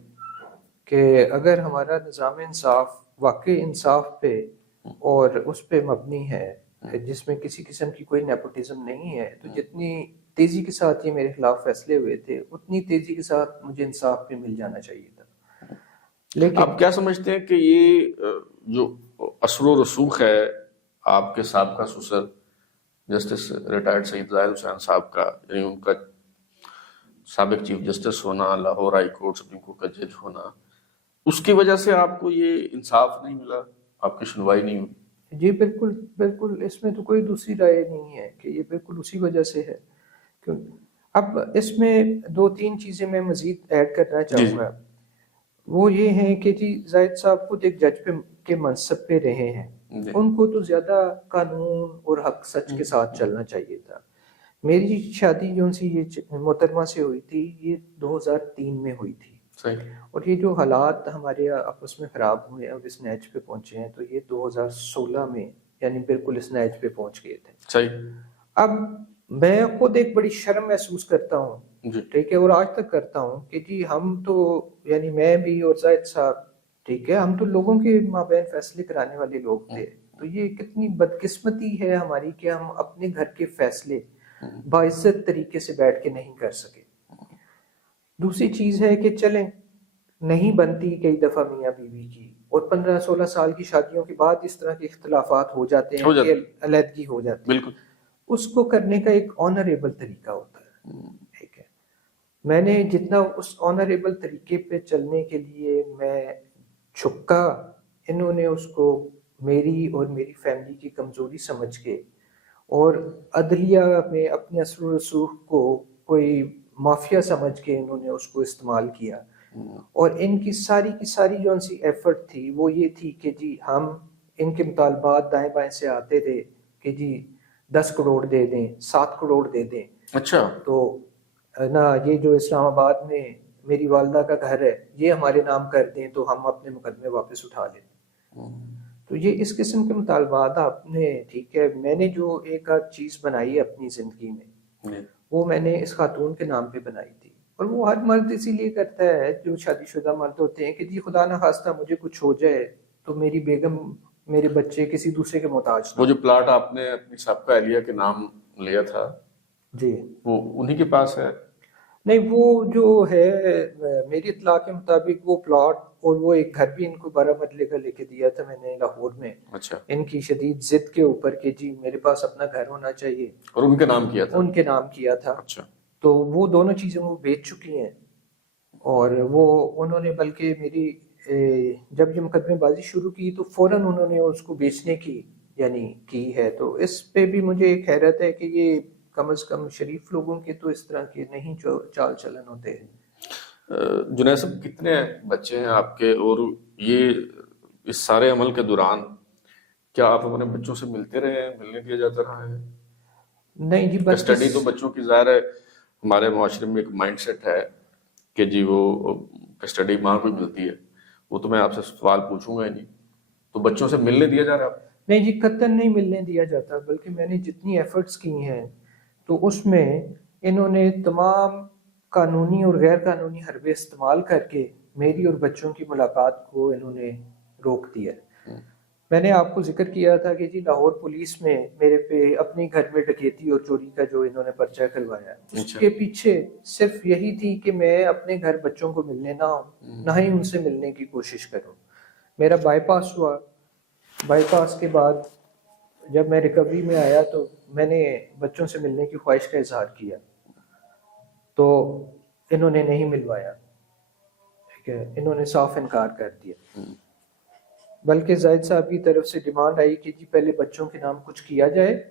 کہ اگر ہمارا نظام انصاف واقعی انصاف پہ اور اس پہ مبنی ہے جس میں کسی قسم کی کوئی نیپوٹزم نہیں ہے، تو جتنی تیزی کے ساتھ یہ میرے خلاف فیصلے ہوئے تھے اتنی تیزی کے ساتھ مجھے انصاف بھی مل جانا چاہیے تھا. لیکن آپ کیا سمجھتے ہیں کہ یہ جو اثر و رسوخ ہے آپ کے سابقہ سسر جسٹس ریٹائرڈ سعید زاہد حسین صاحب کا، یعنی ان کا سابق چیف جسٹس ہونا، Lahore high court supreme court کا جج ہونا، اس کی وجہ سے آپ کو یہ انصاف نہیں ملا، آپ کی سنوائی نہیں ہوئی؟ جی بالکل بالکل، اس میں تو کوئی دوسری رائے نہیں ہے کہ یہ بالکل اسی وجہ سے ہے. اب اس میں 2-3 چیزیں میں مزید ایڈ کرنا چاہوں گا. وہ یہ ہیں کہ جی زاہد صاحب خود ایک جج کے منصب پہ رہے ہیں، ان کو تو زیادہ قانون اور حق سچ کے ساتھ چلنا چاہیے تھا. میری شادی جو سی یہ محترمہ سے ہوئی تھی یہ 2003 میں ہوئی تھی، اور یہ جو حالات ہمارے آپس میں خراب ہوئے اب اس نیچ پہ پہنچے ہیں تو یہ 2016 میں یعنی بالکل اس نیچ پہ پہنچ گئے تھے. اب میں خود ایک بڑی شرم محسوس کرتا ہوں، ٹھیک ہے، اور آج تک کرتا ہوں کہ جی ہم تو یعنی میں بھی اور زاہد صاحب، ٹھیک ہے، ہم تو لوگوں کے مابین فیصلے کرانے والے لوگ تھے. تو یہ کتنی بدقسمتی ہے ہماری کہ ہم اپنے گھر کے فیصلے باعزت طریقے سے بیٹھ کے نہیں کر سکے. دوسری چیز ہے کہ چلیں نہیں بنتی کئی دفعہ میاں بیوی کی، اور 15-16 سال کی شادیوں کے بعد اس طرح کے اختلافات ہو جاتے ہیں کہ علیحدگی ہو جاتی ہے. اس کو کرنے کا ایک آنریبل طریقہ ہوتا ہے، ٹھیک ہے. میں نے جتنا اس آنریبل طریقے پہ چلنے کے لیے میں چھپکا، انہوں نے اس کو میری اور میری فیملی کی کمزوری سمجھ کے اور عدلیہ میں اپنے اثر و رسوخ کو کوئی مافیا سمجھ کے انہوں نے اس کو استعمال کیا. اور ان کی ساری جو سی ایفرٹ تھی وہ یہ تھی کہ جی ہم ان کے مطالبات دائیں بائیں سے آتے تھے کہ جی 10 کروڑ دے دیں، 7 کروڑ دے دیں. اچھا تو نا یہ جو اسلام آباد میں میری والدہ کا گھر ہے یہ ہمارے نام کر دیں تو ہم اپنے مقدمے واپس اٹھا لیں. تو یہ اس قسم کے مطالبات آپ نے، ٹھیک ہے، میں نے جو ایک آدھ چیز بنائی ہے اپنی زندگی میں وہ میں نے اس خاتون کے نام پہ بنائی تھی. اور وہ ہر مرد اسی لیے کرتا ہے جو شادی شدہ مرد ہوتے ہیں کہ جی خدا نہ خواستہ مجھے کچھ ہو جائے تو میری بیگم میرے بچے کسی دوسرے کے محتاج. وہ جو پلاٹ آپ نے اپنی سابقہ اہلیہ کے نام لیا تھا جی وہ انہی کے پاس ہے؟ نہیں، وہ جو ہے میری اطلاع کے مطابق وہ پلاٹ اور وہ ایک گھر بھی ان کو 12 مرلے کا لے کے دیا تھا میں نے لاہور میں. اچھا. ان کی شدید ضد کے اوپر کہ جی میرے پاس اپنا گھر ہونا چاہیے، اور ان کے نام کیا تھا؟ ان کے نام کیا تھا. اچھا. تو وہ دونوں چیزیں وہ بیچ چکی ہیں، اور وہ انہوں نے بلکہ میری جب یہ مقدمے بازی شروع کی تو فوراً انہوں نے اس کو بیچنے کی یعنی کی ہے. تو اس پہ بھی مجھے ایک حیرت ہے کہ یہ کم از کم شریف لوگوں کے تو اس طرح کے نہیں چال چلن ہوتے ہیں. جنید صاحب کتنے بچے ہیں آپ کے، اور یہ اس سارے عمل کے دوران کیا آپ اپنے بچوں سے ملتے رہے ہیں، ملنے دیا جاتا رہا ہے؟ نہیں جی، کسٹڈی تو بچوں کی ظاہر ہے ہمارے معاشرے میں ایک مائنڈ سیٹ ہے کہ جی وہ کسٹڈی ماں کو ملتی ہے، وہ تو میں آپ سے سوال پوچھوں گا ہی نہیں. تو بچوں سے ملنے دیا جا رہا ہے؟ نہیں جی، قطعاً نہیں ملنے دیا جاتا، بلکہ میں نے جتنی ایفرٹس کی ہیں تو اس میں انہوں نے تمام قانونی اور غیر قانونی حربے استعمال کر کے میری اور بچوں کی ملاقات کو انہوں نے روک دیا. میں نے آپ کو ذکر کیا تھا کہ جی لاہور پولیس میں میرے پہ اپنے گھر میں ڈکیتی اور چوری کا جو انہوں نے پرچہ کروایا، اس کے پیچھے صرف یہی تھی کہ میں اپنے گھر بچوں کو ملنے نہ آؤں، نہ ہی ان سے ملنے کی کوشش کروں. میرا بائی پاس ہوا، بائی پاس کے بعد جب میں ریکوری میں آیا تو میں نے بچوں سے ملنے کی خواہش کا اظہار کیا تو انہوں نے نہیں ملوایا، ٹھیک ہے، انہوں نے صاف انکار کر دیا، بلکہ زاہد صاحب کی طرف سے ڈیمانڈ آئی کہ جی پہلے بچوں کے نام کچھ کیا جائے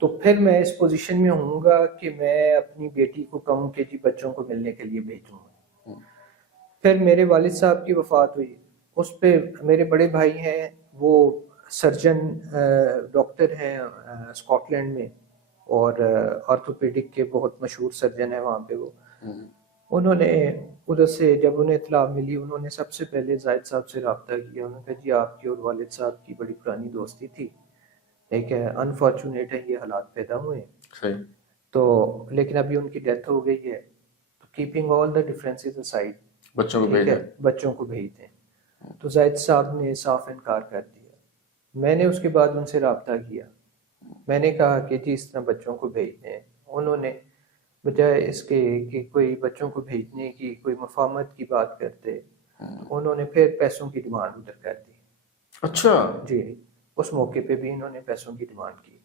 تو پھر میں اس پوزیشن میں ہوں گا کہ میں اپنی بیٹی کو کہوں کہ جی بچوں کو ملنے کے لیے بھیجوں گا۔ پھر میرے والد صاحب کی وفات ہوئی، اس پہ میرے بڑے بھائی ہیں، وہ سرجن ڈاکٹر ہیں اسکاٹ لینڈ میں، اور آرتھوپیڈک کے بہت مشہور سرجن ہیں وہاں پہ وہ، انہوں نے ادھر سے جب انہیں اطلاع ملی انہوں نے سب سے پہلے زاہد صاحب سے رابطہ کیا، انہوں نے کہا جی آپ کی اور والد صاحب کی بڑی پرانی دوستی تھی، ایک ہے انفارچونیٹ ہے یہ حالات پیدا ہوئے صحیح، تو لیکن ابھی ان کی ڈیتھ ہو گئی ہے، تو keeping all the differences aside بچوں کو ٹھیک بھیج ہے دیں۔ بچوں کو بھیج دیں۔ تو زاہد صاحب نے صاف انکار کر دیا۔ میں نے اس کے بعد ان سے رابطہ کیا، میں نے کہا کہ جی اس طرح بچوں کو بھیج دیں، انہوں نے بجائے اس کے کہ کوئی بچوں کو بھیجنے کی کوئی مفاہمت کی بات کرتے تو انہوں نے پھر پیسوں کی ڈیمانڈ ادھر کر دی۔ اچھا، جی اس موقع پہ بھی انہوں نے پیسوں کی ڈیمانڈ کی۔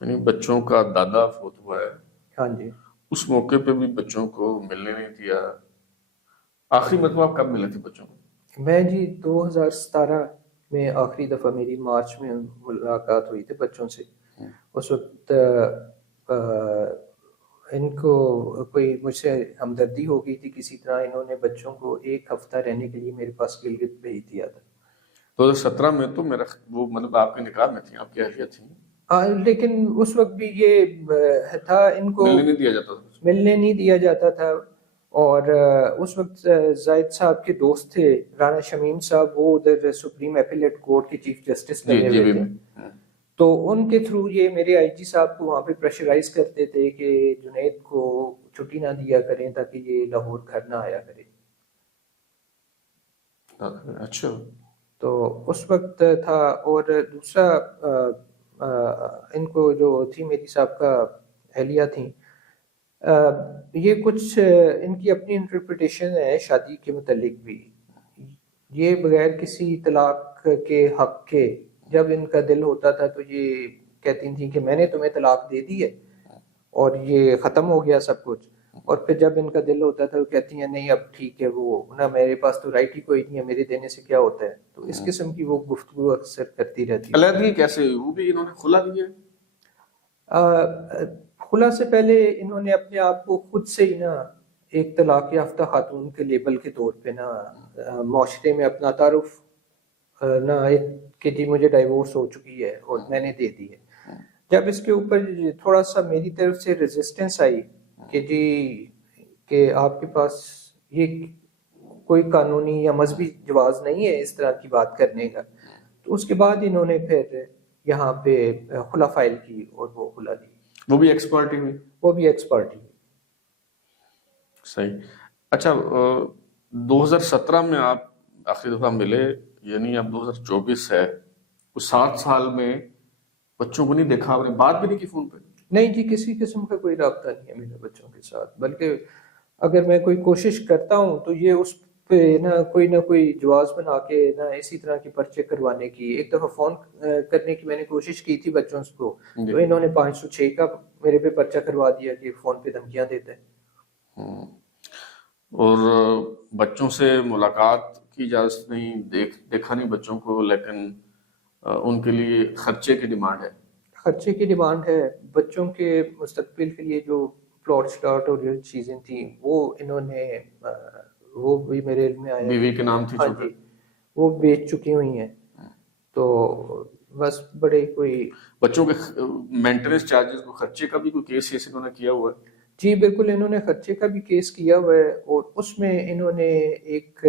یعنی بچوں کا دادا فوت ہوا ہے، ہاں جی، اس موقع پہ بھی بچوں کو ملنے نہیں دیا۔ آخری مرتبہ آپ کب ملے تھے بچوں کو؟ میں جی 2017 میں آخری دفعہ میری مارچ میں ملاقات ہوئی تھی بچوں سے۔ اس وقت ان کو کوئی مجھ سے ہمدردی ہو گئی تھی کسی طرح، انہوں نے بچوں کو ایک ہفتہ رہنے کے لیے میرے پاس گلگت بھیج دیا تھا۔ 2017 میں تو میرا وہ مطلب آپ کے نکاح میں تھی، آپ کی اہلیہ تھی، لیکن اس وقت بھی یہ تھا ان کو ملنے نہیں دیا جاتا تھا۔ ملنے نہیں دیا جاتا تھا، اور اس وقت زاہد صاحب کے دوست تھے رانا شمیم صاحب، وہ ادھر سپریم ایپیلیٹ کورٹ کے چیف جسٹس جی بنے جی ہوئے بھی تھے، تو ان کے تھرو یہ میرے آئی جی صاحب کو وہاں پہ پریشرائز کرتے تھے کہ جنید کو چھٹی نہ دیا کریں تاکہ یہ لاہور گھر نہ آیا کرے۔ اچھا، تو اس وقت تھا، اور دوسرا ان کو جو تھی میری سابقہ اہلیہ تھیں، یہ کچھ ان کی اپنی انٹرپریٹیشن ہے شادی کے متعلق بھی، یہ بغیر کسی طلاق کے حق کے جب ان کا دل ہوتا تھا تو یہ کہتی تھیں کہ میں نے تمہیں طلاق دے دی ہے اور یہ ختم ہو گیا سب کچھ، اور پھر جب ان کا دل ہوتا تھا وہ کہتی ہیں نہیں اب ٹھیک ہے، وہ نہ میرے پاس تو رائٹ ہی کوئی نہیں ہے، میرے دینے سے کیا ہوتا ہے، تو اس قسم کی وہ گفتگو اکثر کرتی رہتی ہے۔ علیحدگی کیسے ہوئی؟ وہ بھی انہوں نے خلا دیا؟ خلا سے پہلے انہوں نے اپنے آپ کو خود سے ہی نا ایک طلاق یافتہ خاتون کے لیبل کے طور پہ نا معاشرے میں اپنا تعارف نہ کہ جی مجھے ڈائیورس ہو چکی ہے اور میں نے دے دی ہے۔ جب اس کے اوپر تھوڑا سا میری طرف سے ریزسٹنس آئی کہ جی کہ آپ کے پاس یہ کوئی قانونی یا مذہبی جواز نہیں ہے اس طرح کی بات کرنے کا، تو اس کے بعد انہوں نے پھر یہاں پہ خلا فائل کی اور وہ خلا دی۔ وہ بھی ایکسپرٹی ہوئی؟ وہ بھی ایکسپرٹی ہوئی۔ صحیح۔ اچھا، 2017 میں آپ آخری دفعہ ملے، یعنی اب 2024 ہے، اس 7 سال میں بچوں کو نہیں دیکھا آپ نے؟ بات بھی نہیں کی فون پہ؟ نہیں جی، کسی قسم کا کوئی رابطہ نہیں ہے میرے بچوں کے ساتھ، بلکہ اگر میں کوئی کوشش کرتا ہوں تو یہ اس پہ نہ کوئی جواز بنا کے نہ اسی طرح کے پرچے کروانے کی۔ ایک دفعہ فون کرنے کی میں نے کوشش کی تھی بچوں کو، تو انہوں نے 506 کا میرے پہ پرچہ کروا دیا کہ فون پہ دھمکیاں دیتا ہے۔ اور بچوں سے ملاقات کی اجازت نہیں، دیکھا نہیں بچوں کو، لیکن ان کے لیے خرچے کی ڈیمانڈ ہے؟ خرچے کی ڈیمانڈ ہے، بچوں کے مستقبل کے لیے جو پلاٹ سلاٹ اور جو چیزیں تھیں وہ انہوں نے وہ بھی میرے علم میں آیا، بیوی کے نام تھی ہاں جی، وہ بیچ چکی ہوئی ہیں، تو بس بڑے کوئی بچوں کے مینٹیننس چارجز کو خرچے کا بھی کوئی کیس ایسے انہوں نے کیا ہوا ہے؟ جی بالکل، انہوں نے خرچے کا بھی کیس کیا ہوا ہے، اور اس میں انہوں نے ایک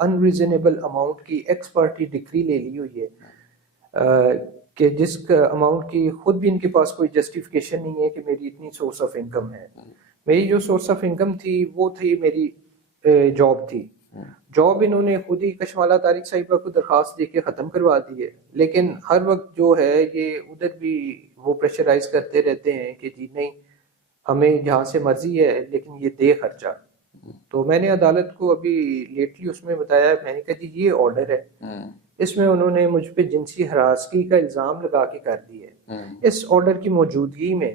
ان ریزنیبل اماؤنٹ کی ایکس پارٹی ڈگری لے لی ہوئی ہے کہ جس کا اماؤنٹ کی خود بھی ان کے پاس کوئی جسٹیفیکیشن نہیں ہے کہ میری اتنی سورس آف انکم ہے۔ میری جو سورس آف انکم تھی وہ تھی میری جاب تھی، جاب انہوں نے خود ہی کشمالہ طارق صاحبہ کو درخواست دے کے ختم کروا دی ہے، لیکن ہر وقت جو ہے یہ ادھر بھی وہ پریشرائز کرتے رہتے ہیں کہ جی نہیں ہمیں جہاں سے مرضی ہے لیکن یہ دے خرچہ۔ تو میں نے عدالت کو ابھی لیٹلی اس میں بتایا، میں نے کہا جی یہ آرڈر ہے، اس میں انہوں نے مجھ پہ جنسی ہراسگی کا الزام لگا کے کر دی ہے. اس آرڈر کی موجودگی میں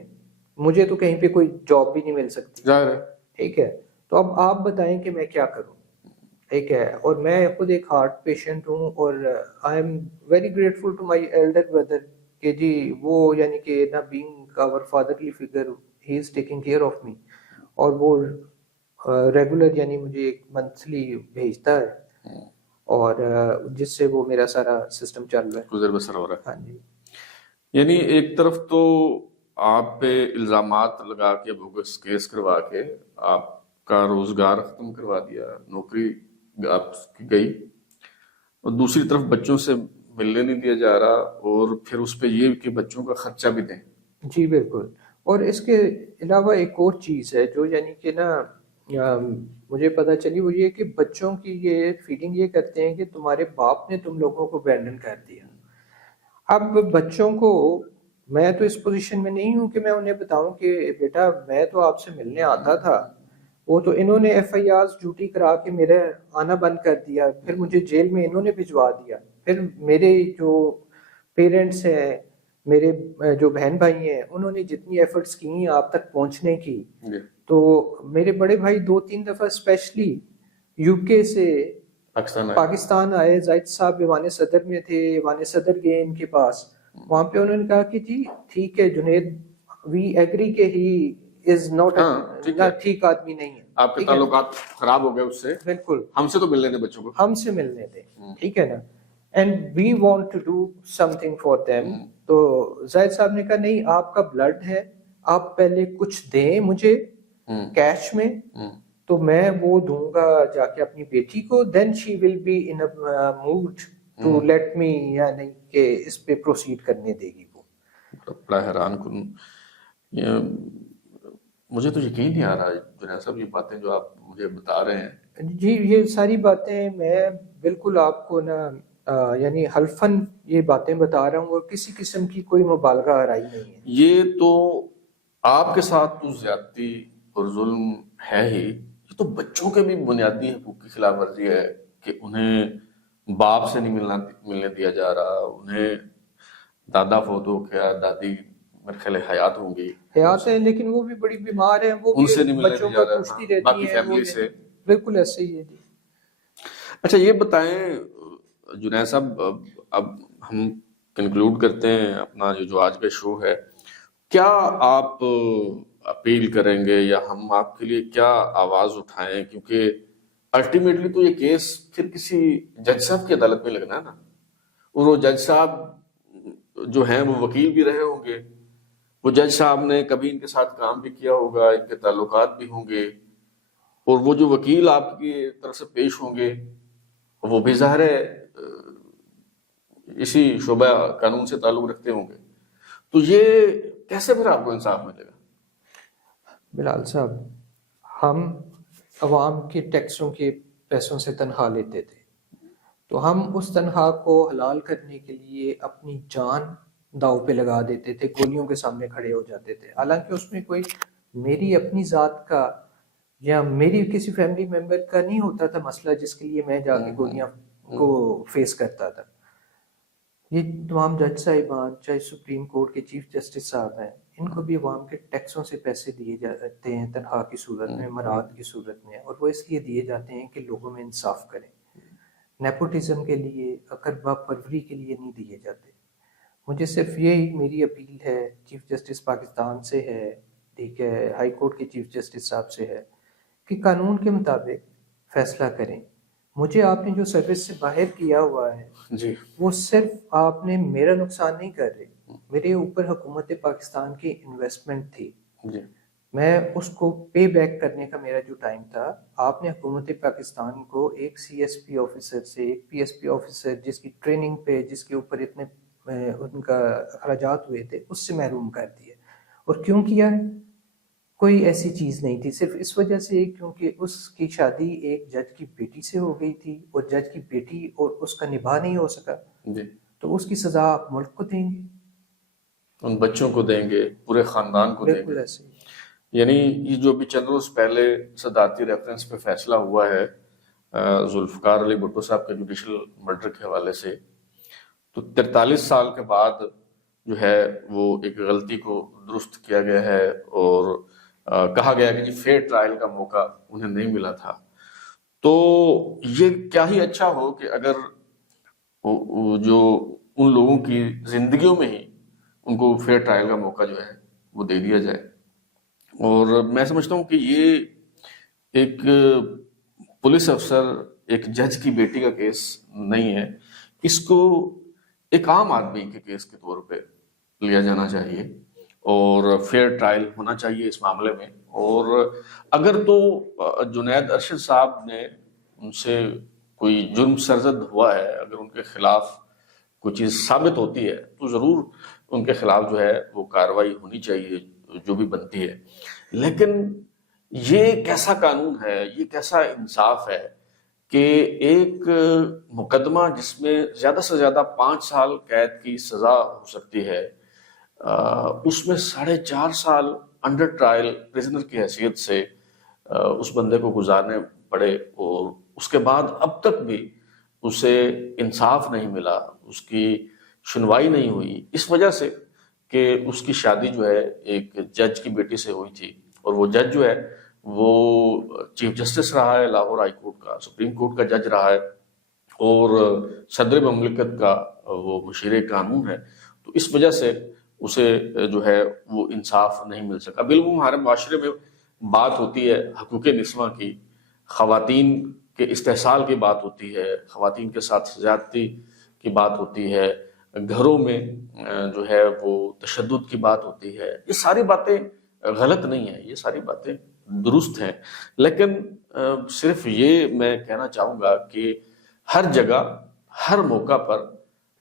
مجھے تو کہیں پہ کوئی جاب بھی نہیں مل سکتی. ظاہر ہے. ٹھیک ہے, تو اب آپ بتائیں کہ میں کیا کروں. ٹھیک ہے, اور میں خود ایک ہارٹ پیشنٹ ہوں, اور I am very grateful to my elder brother کہ جی وہ یعنی کہ نا being our fatherly figure he is taking care of me, اور وہ ریگولر یعنی مجھے ایک منتھلی بھیجتا ہے, اور جس سے وہ میرا سارا سسٹم چل رہا ہے, گزر بسر ہو رہا ہے. ہاں جی. یعنی ایک طرف تو آپ پہ الزامات لگا کے بوگس کیس کروا کے آپ کا روزگار ختم کروا دیا, نوکری آپ کی گئی, اور دوسری طرف بچوں سے ملنے نہیں دیا جا رہا, اور پھر اس پہ یہ کہ بچوں کا خرچہ بھی دیں. جی بالکل. اور اس کے علاوہ ایک اور چیز ہے جو یعنی کہ نا مجھے پتہ چلی, وہ یہ کہ بچوں کی یہ فیلنگ یہ کرتے ہیں کہ تمہارے باپ نے تم لوگوں کو ابینڈن کر دیا. اب بچوں کو میں تو اس پوزیشن میں نہیں ہوں کہ میں انہیں بتاؤں کہ بیٹا میں تو آپ سے ملنے آتا تھا, وہ تو انہوں نے ایف آئی آر ڈیوٹی کرا کے میرا آنا بند کر دیا, پھر مجھے جیل میں انہوں نے بھجوا دیا, پھر میرے جو پیرنٹس ہیں, میرے جو بہن بھائی ہیں, انہوں نے جتنی ایفرٹس کی ہیں آپ تک پہنچنے کی, تو میرے بڑے بھائی 2-3 دفعہ اسپیشلی یو کے سے پاکستان آئے. زاہد صاحب ایوان صدر میں تھے, ایوان صدر گئے ان کے پاس, وہاں پہ انہوں نے کہا کہ جی ٹھیک ہے جنید, وی ایگری کہ ہی از ناٹ ٹھیک آدمی نہیں ہے, آپ کے تعلقات خراب ہو گئے اس سے, بالکل ہم سے تو ملنے دیں بچوں کو, ہم سے ملنے دیں, ٹھیک ہے نا, and we want to do something for them. تو زاہد صاحب نے کہا نہیں, آپ کا بلڈ ہے, آپ پہلے کچھ دیں مجھے کیش میں, تو میں وہ دوں گا جا کے اپنی بیٹی کو, then she will be in mood to let me, یعنی کہ اس پہ پروسیڈ کرنے دے گی وہ. بڑا حیران کن, مجھے تو یقین نہیں آ رہا جنید صاحب یہ باتیں جو آپ مجھے بتا رہے ہیں. جی یہ ساری باتیں میں بالکل آپ کو نا یعنی حلفاً یہ باتیں بتا رہا ہوں, اور کسی قسم کی کوئی مبالغہ آرائی نہیں ہے. یہ تو آپ کے ساتھ تو زیادتی اور ظلم ہے ہی, یہ تو بچوں کے بھی بنیادی حقوق کی خلاف ورزی ہے کہ انہیں باپ سے نہیں ملنے دیا جا رہا, انہیں دادا فوت ہو گیا, دادی میرے خیال حیات ہوں گی, حیات ہے لیکن وہ بھی بڑی بیمار ہیں, وہ ان سے نہیں بھی ملنے بچوں دیا کو جا پوچھتی رہا, باقی رہتی ہیں, فیملی سے. بالکل ایسے ہی ہے. جی اچھا یہ بتائیں جنید صاحب, اب ہم کنکلوڈ کرتے ہیں اپنا جو آج کا شو ہے, کیا آپ اپیل کریں گے یا ہم آپ کے لیے کیا آواز اٹھائیں, کیونکہ الٹیمیٹلی تو یہ کیس پھر کسی جج صاحب کی عدالت میں لگنا ہے نا, اور وہ جج صاحب جو ہیں وہ وکیل بھی رہے ہوں گے, وہ جج صاحب نے کبھی ان کے ساتھ کام بھی کیا ہوگا, ان کے تعلقات بھی ہوں گے, اور وہ جو وکیل آپ کی طرف سے پیش ہوں گے وہ بھی ظاہر ہے اسی شعبہ قانون سے تعلق رکھتے ہوں گے, تو یہ کیسے پھر آپ کو انصاف ملے گا؟ بلال صاحب, ہم عوام کے ٹیکسوں کے پیسوں سے تنخواہ لیتے تھے, تو ہم اس تنخواہ کو حلال کرنے کے لیے اپنی جان داؤ پہ لگا دیتے تھے, گولیوں کے سامنے کھڑے ہو جاتے تھے, حالانکہ اس میں کوئی میری اپنی ذات کا یا میری کسی فیملی ممبر کا نہیں ہوتا تھا مسئلہ جس کے لیے میں جا کے گولیاں کو فیس کرتا تھا. یہ تمام جج صاحبان چاہے سپریم کورٹ کے چیف جسٹس صاحب ہیں, ان کو بھی عوام کے ٹیکسوں سے پیسے دیے جاتے ہیں تنخواہ کی صورت میں, مراد کی صورت میں, اور وہ اس لیے دیے جاتے ہیں کہ لوگوں میں انصاف کریں, نیپوٹزم کے لیے, اقربا پروری کے لیے نہیں دیے جاتے. مجھے صرف یہی میری اپیل ہے چیف جسٹس پاکستان سے ہے, ٹھیک ہے, ہائی کورٹ کے چیف جسٹس صاحب سے ہے کہ قانون کے مطابق فیصلہ کریں. مجھے آپ نے جو سروس سے باہر کیا ہوا ہے جی وہ صرف آپ نے میرا نقصان نہیں کر رہے, میرے اوپر حکومت پاکستان کی انویسٹمنٹ تھی, جی میں اس کو پے بیک کرنے کا میرا جو ٹائم تھا, آپ نے حکومت پاکستان کو ایک سی ایس پی آفیسر سے, ایک پی ایس پی آفیسر جس کی ٹریننگ پہ جس کے اوپر اتنے ان کا اخراجات ہوئے تھے, اس سے محروم کر دیا. اور کیوں کیا ہے؟ کوئی ایسی چیز نہیں تھی, صرف اس وجہ سے کیونکہ اس کی شادی ایک جج کی بیٹی سے ہو گئی تھی, اور جج کی بیٹی اور اس کا نباہ نہیں ہو سکا, جی, تو اس کی سزا آپ ملک کو دیں گے, ان بچوں کو دیں گے, پورے خاندان کو دیں بالکل گے. ایسے ہی. یعنی یہ جو ابھی چند روز پہلے صدارتی ریفرنس پہ فیصلہ ہوا ہے ذوالفقار علی بھٹو صاحب کے جوڈیشل مرڈر کے حوالے سے, تو 43 سال کے بعد جو ہے وہ ایک غلطی کو درست کیا گیا ہے، اور کہا گیا کہ جی فیئر ٹرائل کا موقع انہیں نہیں ملا تھا۔ تو یہ کیا ہی اچھا ہو کہ اگر جو ان لوگوں کی زندگیوں میں ہی ان کو فیئر ٹرائل کا موقع جو ہے وہ دے دیا جائے۔ اور میں سمجھتا ہوں کہ یہ ایک پولیس افسر، ایک جج کی بیٹی کا کیس نہیں ہے، اس کو ایک عام آدمی کے کیس کے طور پہ لیا جانا چاہیے، اور فیئر ٹرائل ہونا چاہیے اس معاملے میں۔ اور اگر تو جنید ارشد صاحب نے ان سے کوئی جرم سرزد ہوا ہے، اگر ان کے خلاف کوئی چیز ثابت ہوتی ہے تو ضرور ان کے خلاف جو ہے وہ کارروائی ہونی چاہیے جو بھی بنتی ہے۔ لیکن یہ کیسا قانون ہے، یہ کیسا انصاف ہے کہ ایک مقدمہ جس میں زیادہ سے زیادہ 5 سال قید کی سزا ہو سکتی ہے، اس میں 4.5 سال انڈر ٹرائل پریزنر کی حیثیت سے اس بندے کو گزارنے پڑے، اور اس کے بعد اب تک بھی اسے انصاف نہیں ملا، اس کی سنوائی نہیں ہوئی، اس وجہ سے کہ اس کی شادی جو ہے ایک جج کی بیٹی سے ہوئی تھی، اور وہ جج جو ہے وہ چیف جسٹس رہا ہے لاہور ہائی کورٹ کا، سپریم کورٹ کا جج رہا ہے، اور صدر مملکت کا وہ مشیر قانون ہے۔ تو اس وجہ سے اسے جو ہے وہ انصاف نہیں مل سکا۔ بالکل ہمارے معاشرے میں بات ہوتی ہے حقوق نسواں کی، خواتین کے استحصال کی بات ہوتی ہے، خواتین کے ساتھ زیادتی کی بات ہوتی ہے، گھروں میں جو ہے وہ تشدد کی بات ہوتی ہے۔ یہ ساری باتیں غلط نہیں ہیں، یہ ساری باتیں درست ہیں، لیکن صرف یہ میں کہنا چاہوں گا کہ ہر جگہ ہر موقع پر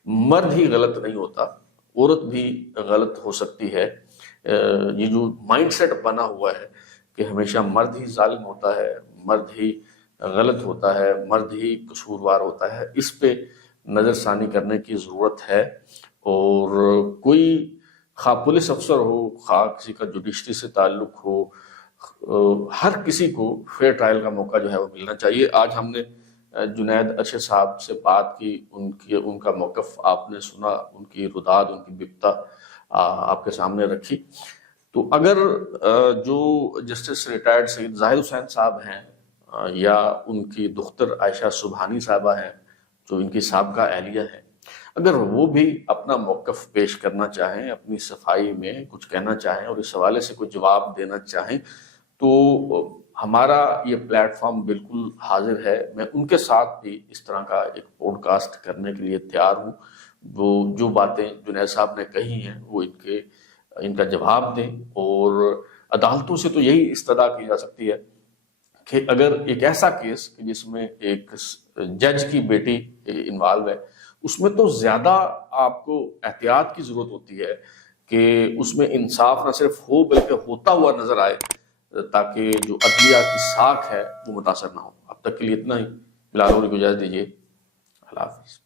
مرد ہی غلط نہیں ہوتا، عورت بھی غلط ہو سکتی ہے۔ یہ جو مائنڈ سیٹ بنا ہوا ہے کہ ہمیشہ مرد ہی ظالم ہوتا ہے، مرد ہی غلط ہوتا ہے، مرد ہی قصوروار ہوتا ہے، اس پہ نظر ثانی کرنے کی ضرورت ہے۔ اور کوئی خواہ پولیس افسر ہو، خواہ کسی کا جوڈیشری سے تعلق ہو، ہر کسی کو فیئر ٹرائل کا موقع جو ہے وہ ملنا چاہیے۔ آج ہم نے جنید ارشد صاحب سے بات کی، ان کا موقف آپ نے سنا، ان کی رداد، ان کی بپتا آپ کے سامنے رکھی۔ تو اگر جو جسٹس ریٹائرڈ سید زاہد حسین صاحب ہیں، یا ان کی دختر عائشہ سبحانی صاحبہ ہیں جو ان کی سابقہ اہلیہ ہیں، اگر وہ بھی اپنا موقف پیش کرنا چاہیں، اپنی صفائی میں کچھ کہنا چاہیں اور اس حوالے سے کوئی جواب دینا چاہیں، تو ہمارا یہ پلیٹ فارم بالکل حاضر ہے۔ میں ان کے ساتھ بھی اس طرح کا ایک پوڈ کاسٹ کرنے کے لیے تیار ہوں، وہ جو باتیں جنید صاحب نے کہی ہیں وہ ان کا جواب دیں۔ اور عدالتوں سے تو یہی استدعا کی جا سکتی ہے کہ اگر ایک ایسا کیس کہ جس میں ایک جج کی بیٹی انوالو ہے، اس میں تو زیادہ آپ کو احتیاط کی ضرورت ہوتی ہے کہ اس میں انصاف نہ صرف ہو بلکہ ہوتا ہوا نظر آئے، تاکہ جو عدلیہ کی ساکھ ہے وہ متاثر نہ ہو۔ اب تک کے لیے اتنا ہی، بلال کو اجازت دیجیے، اللہ حافظ۔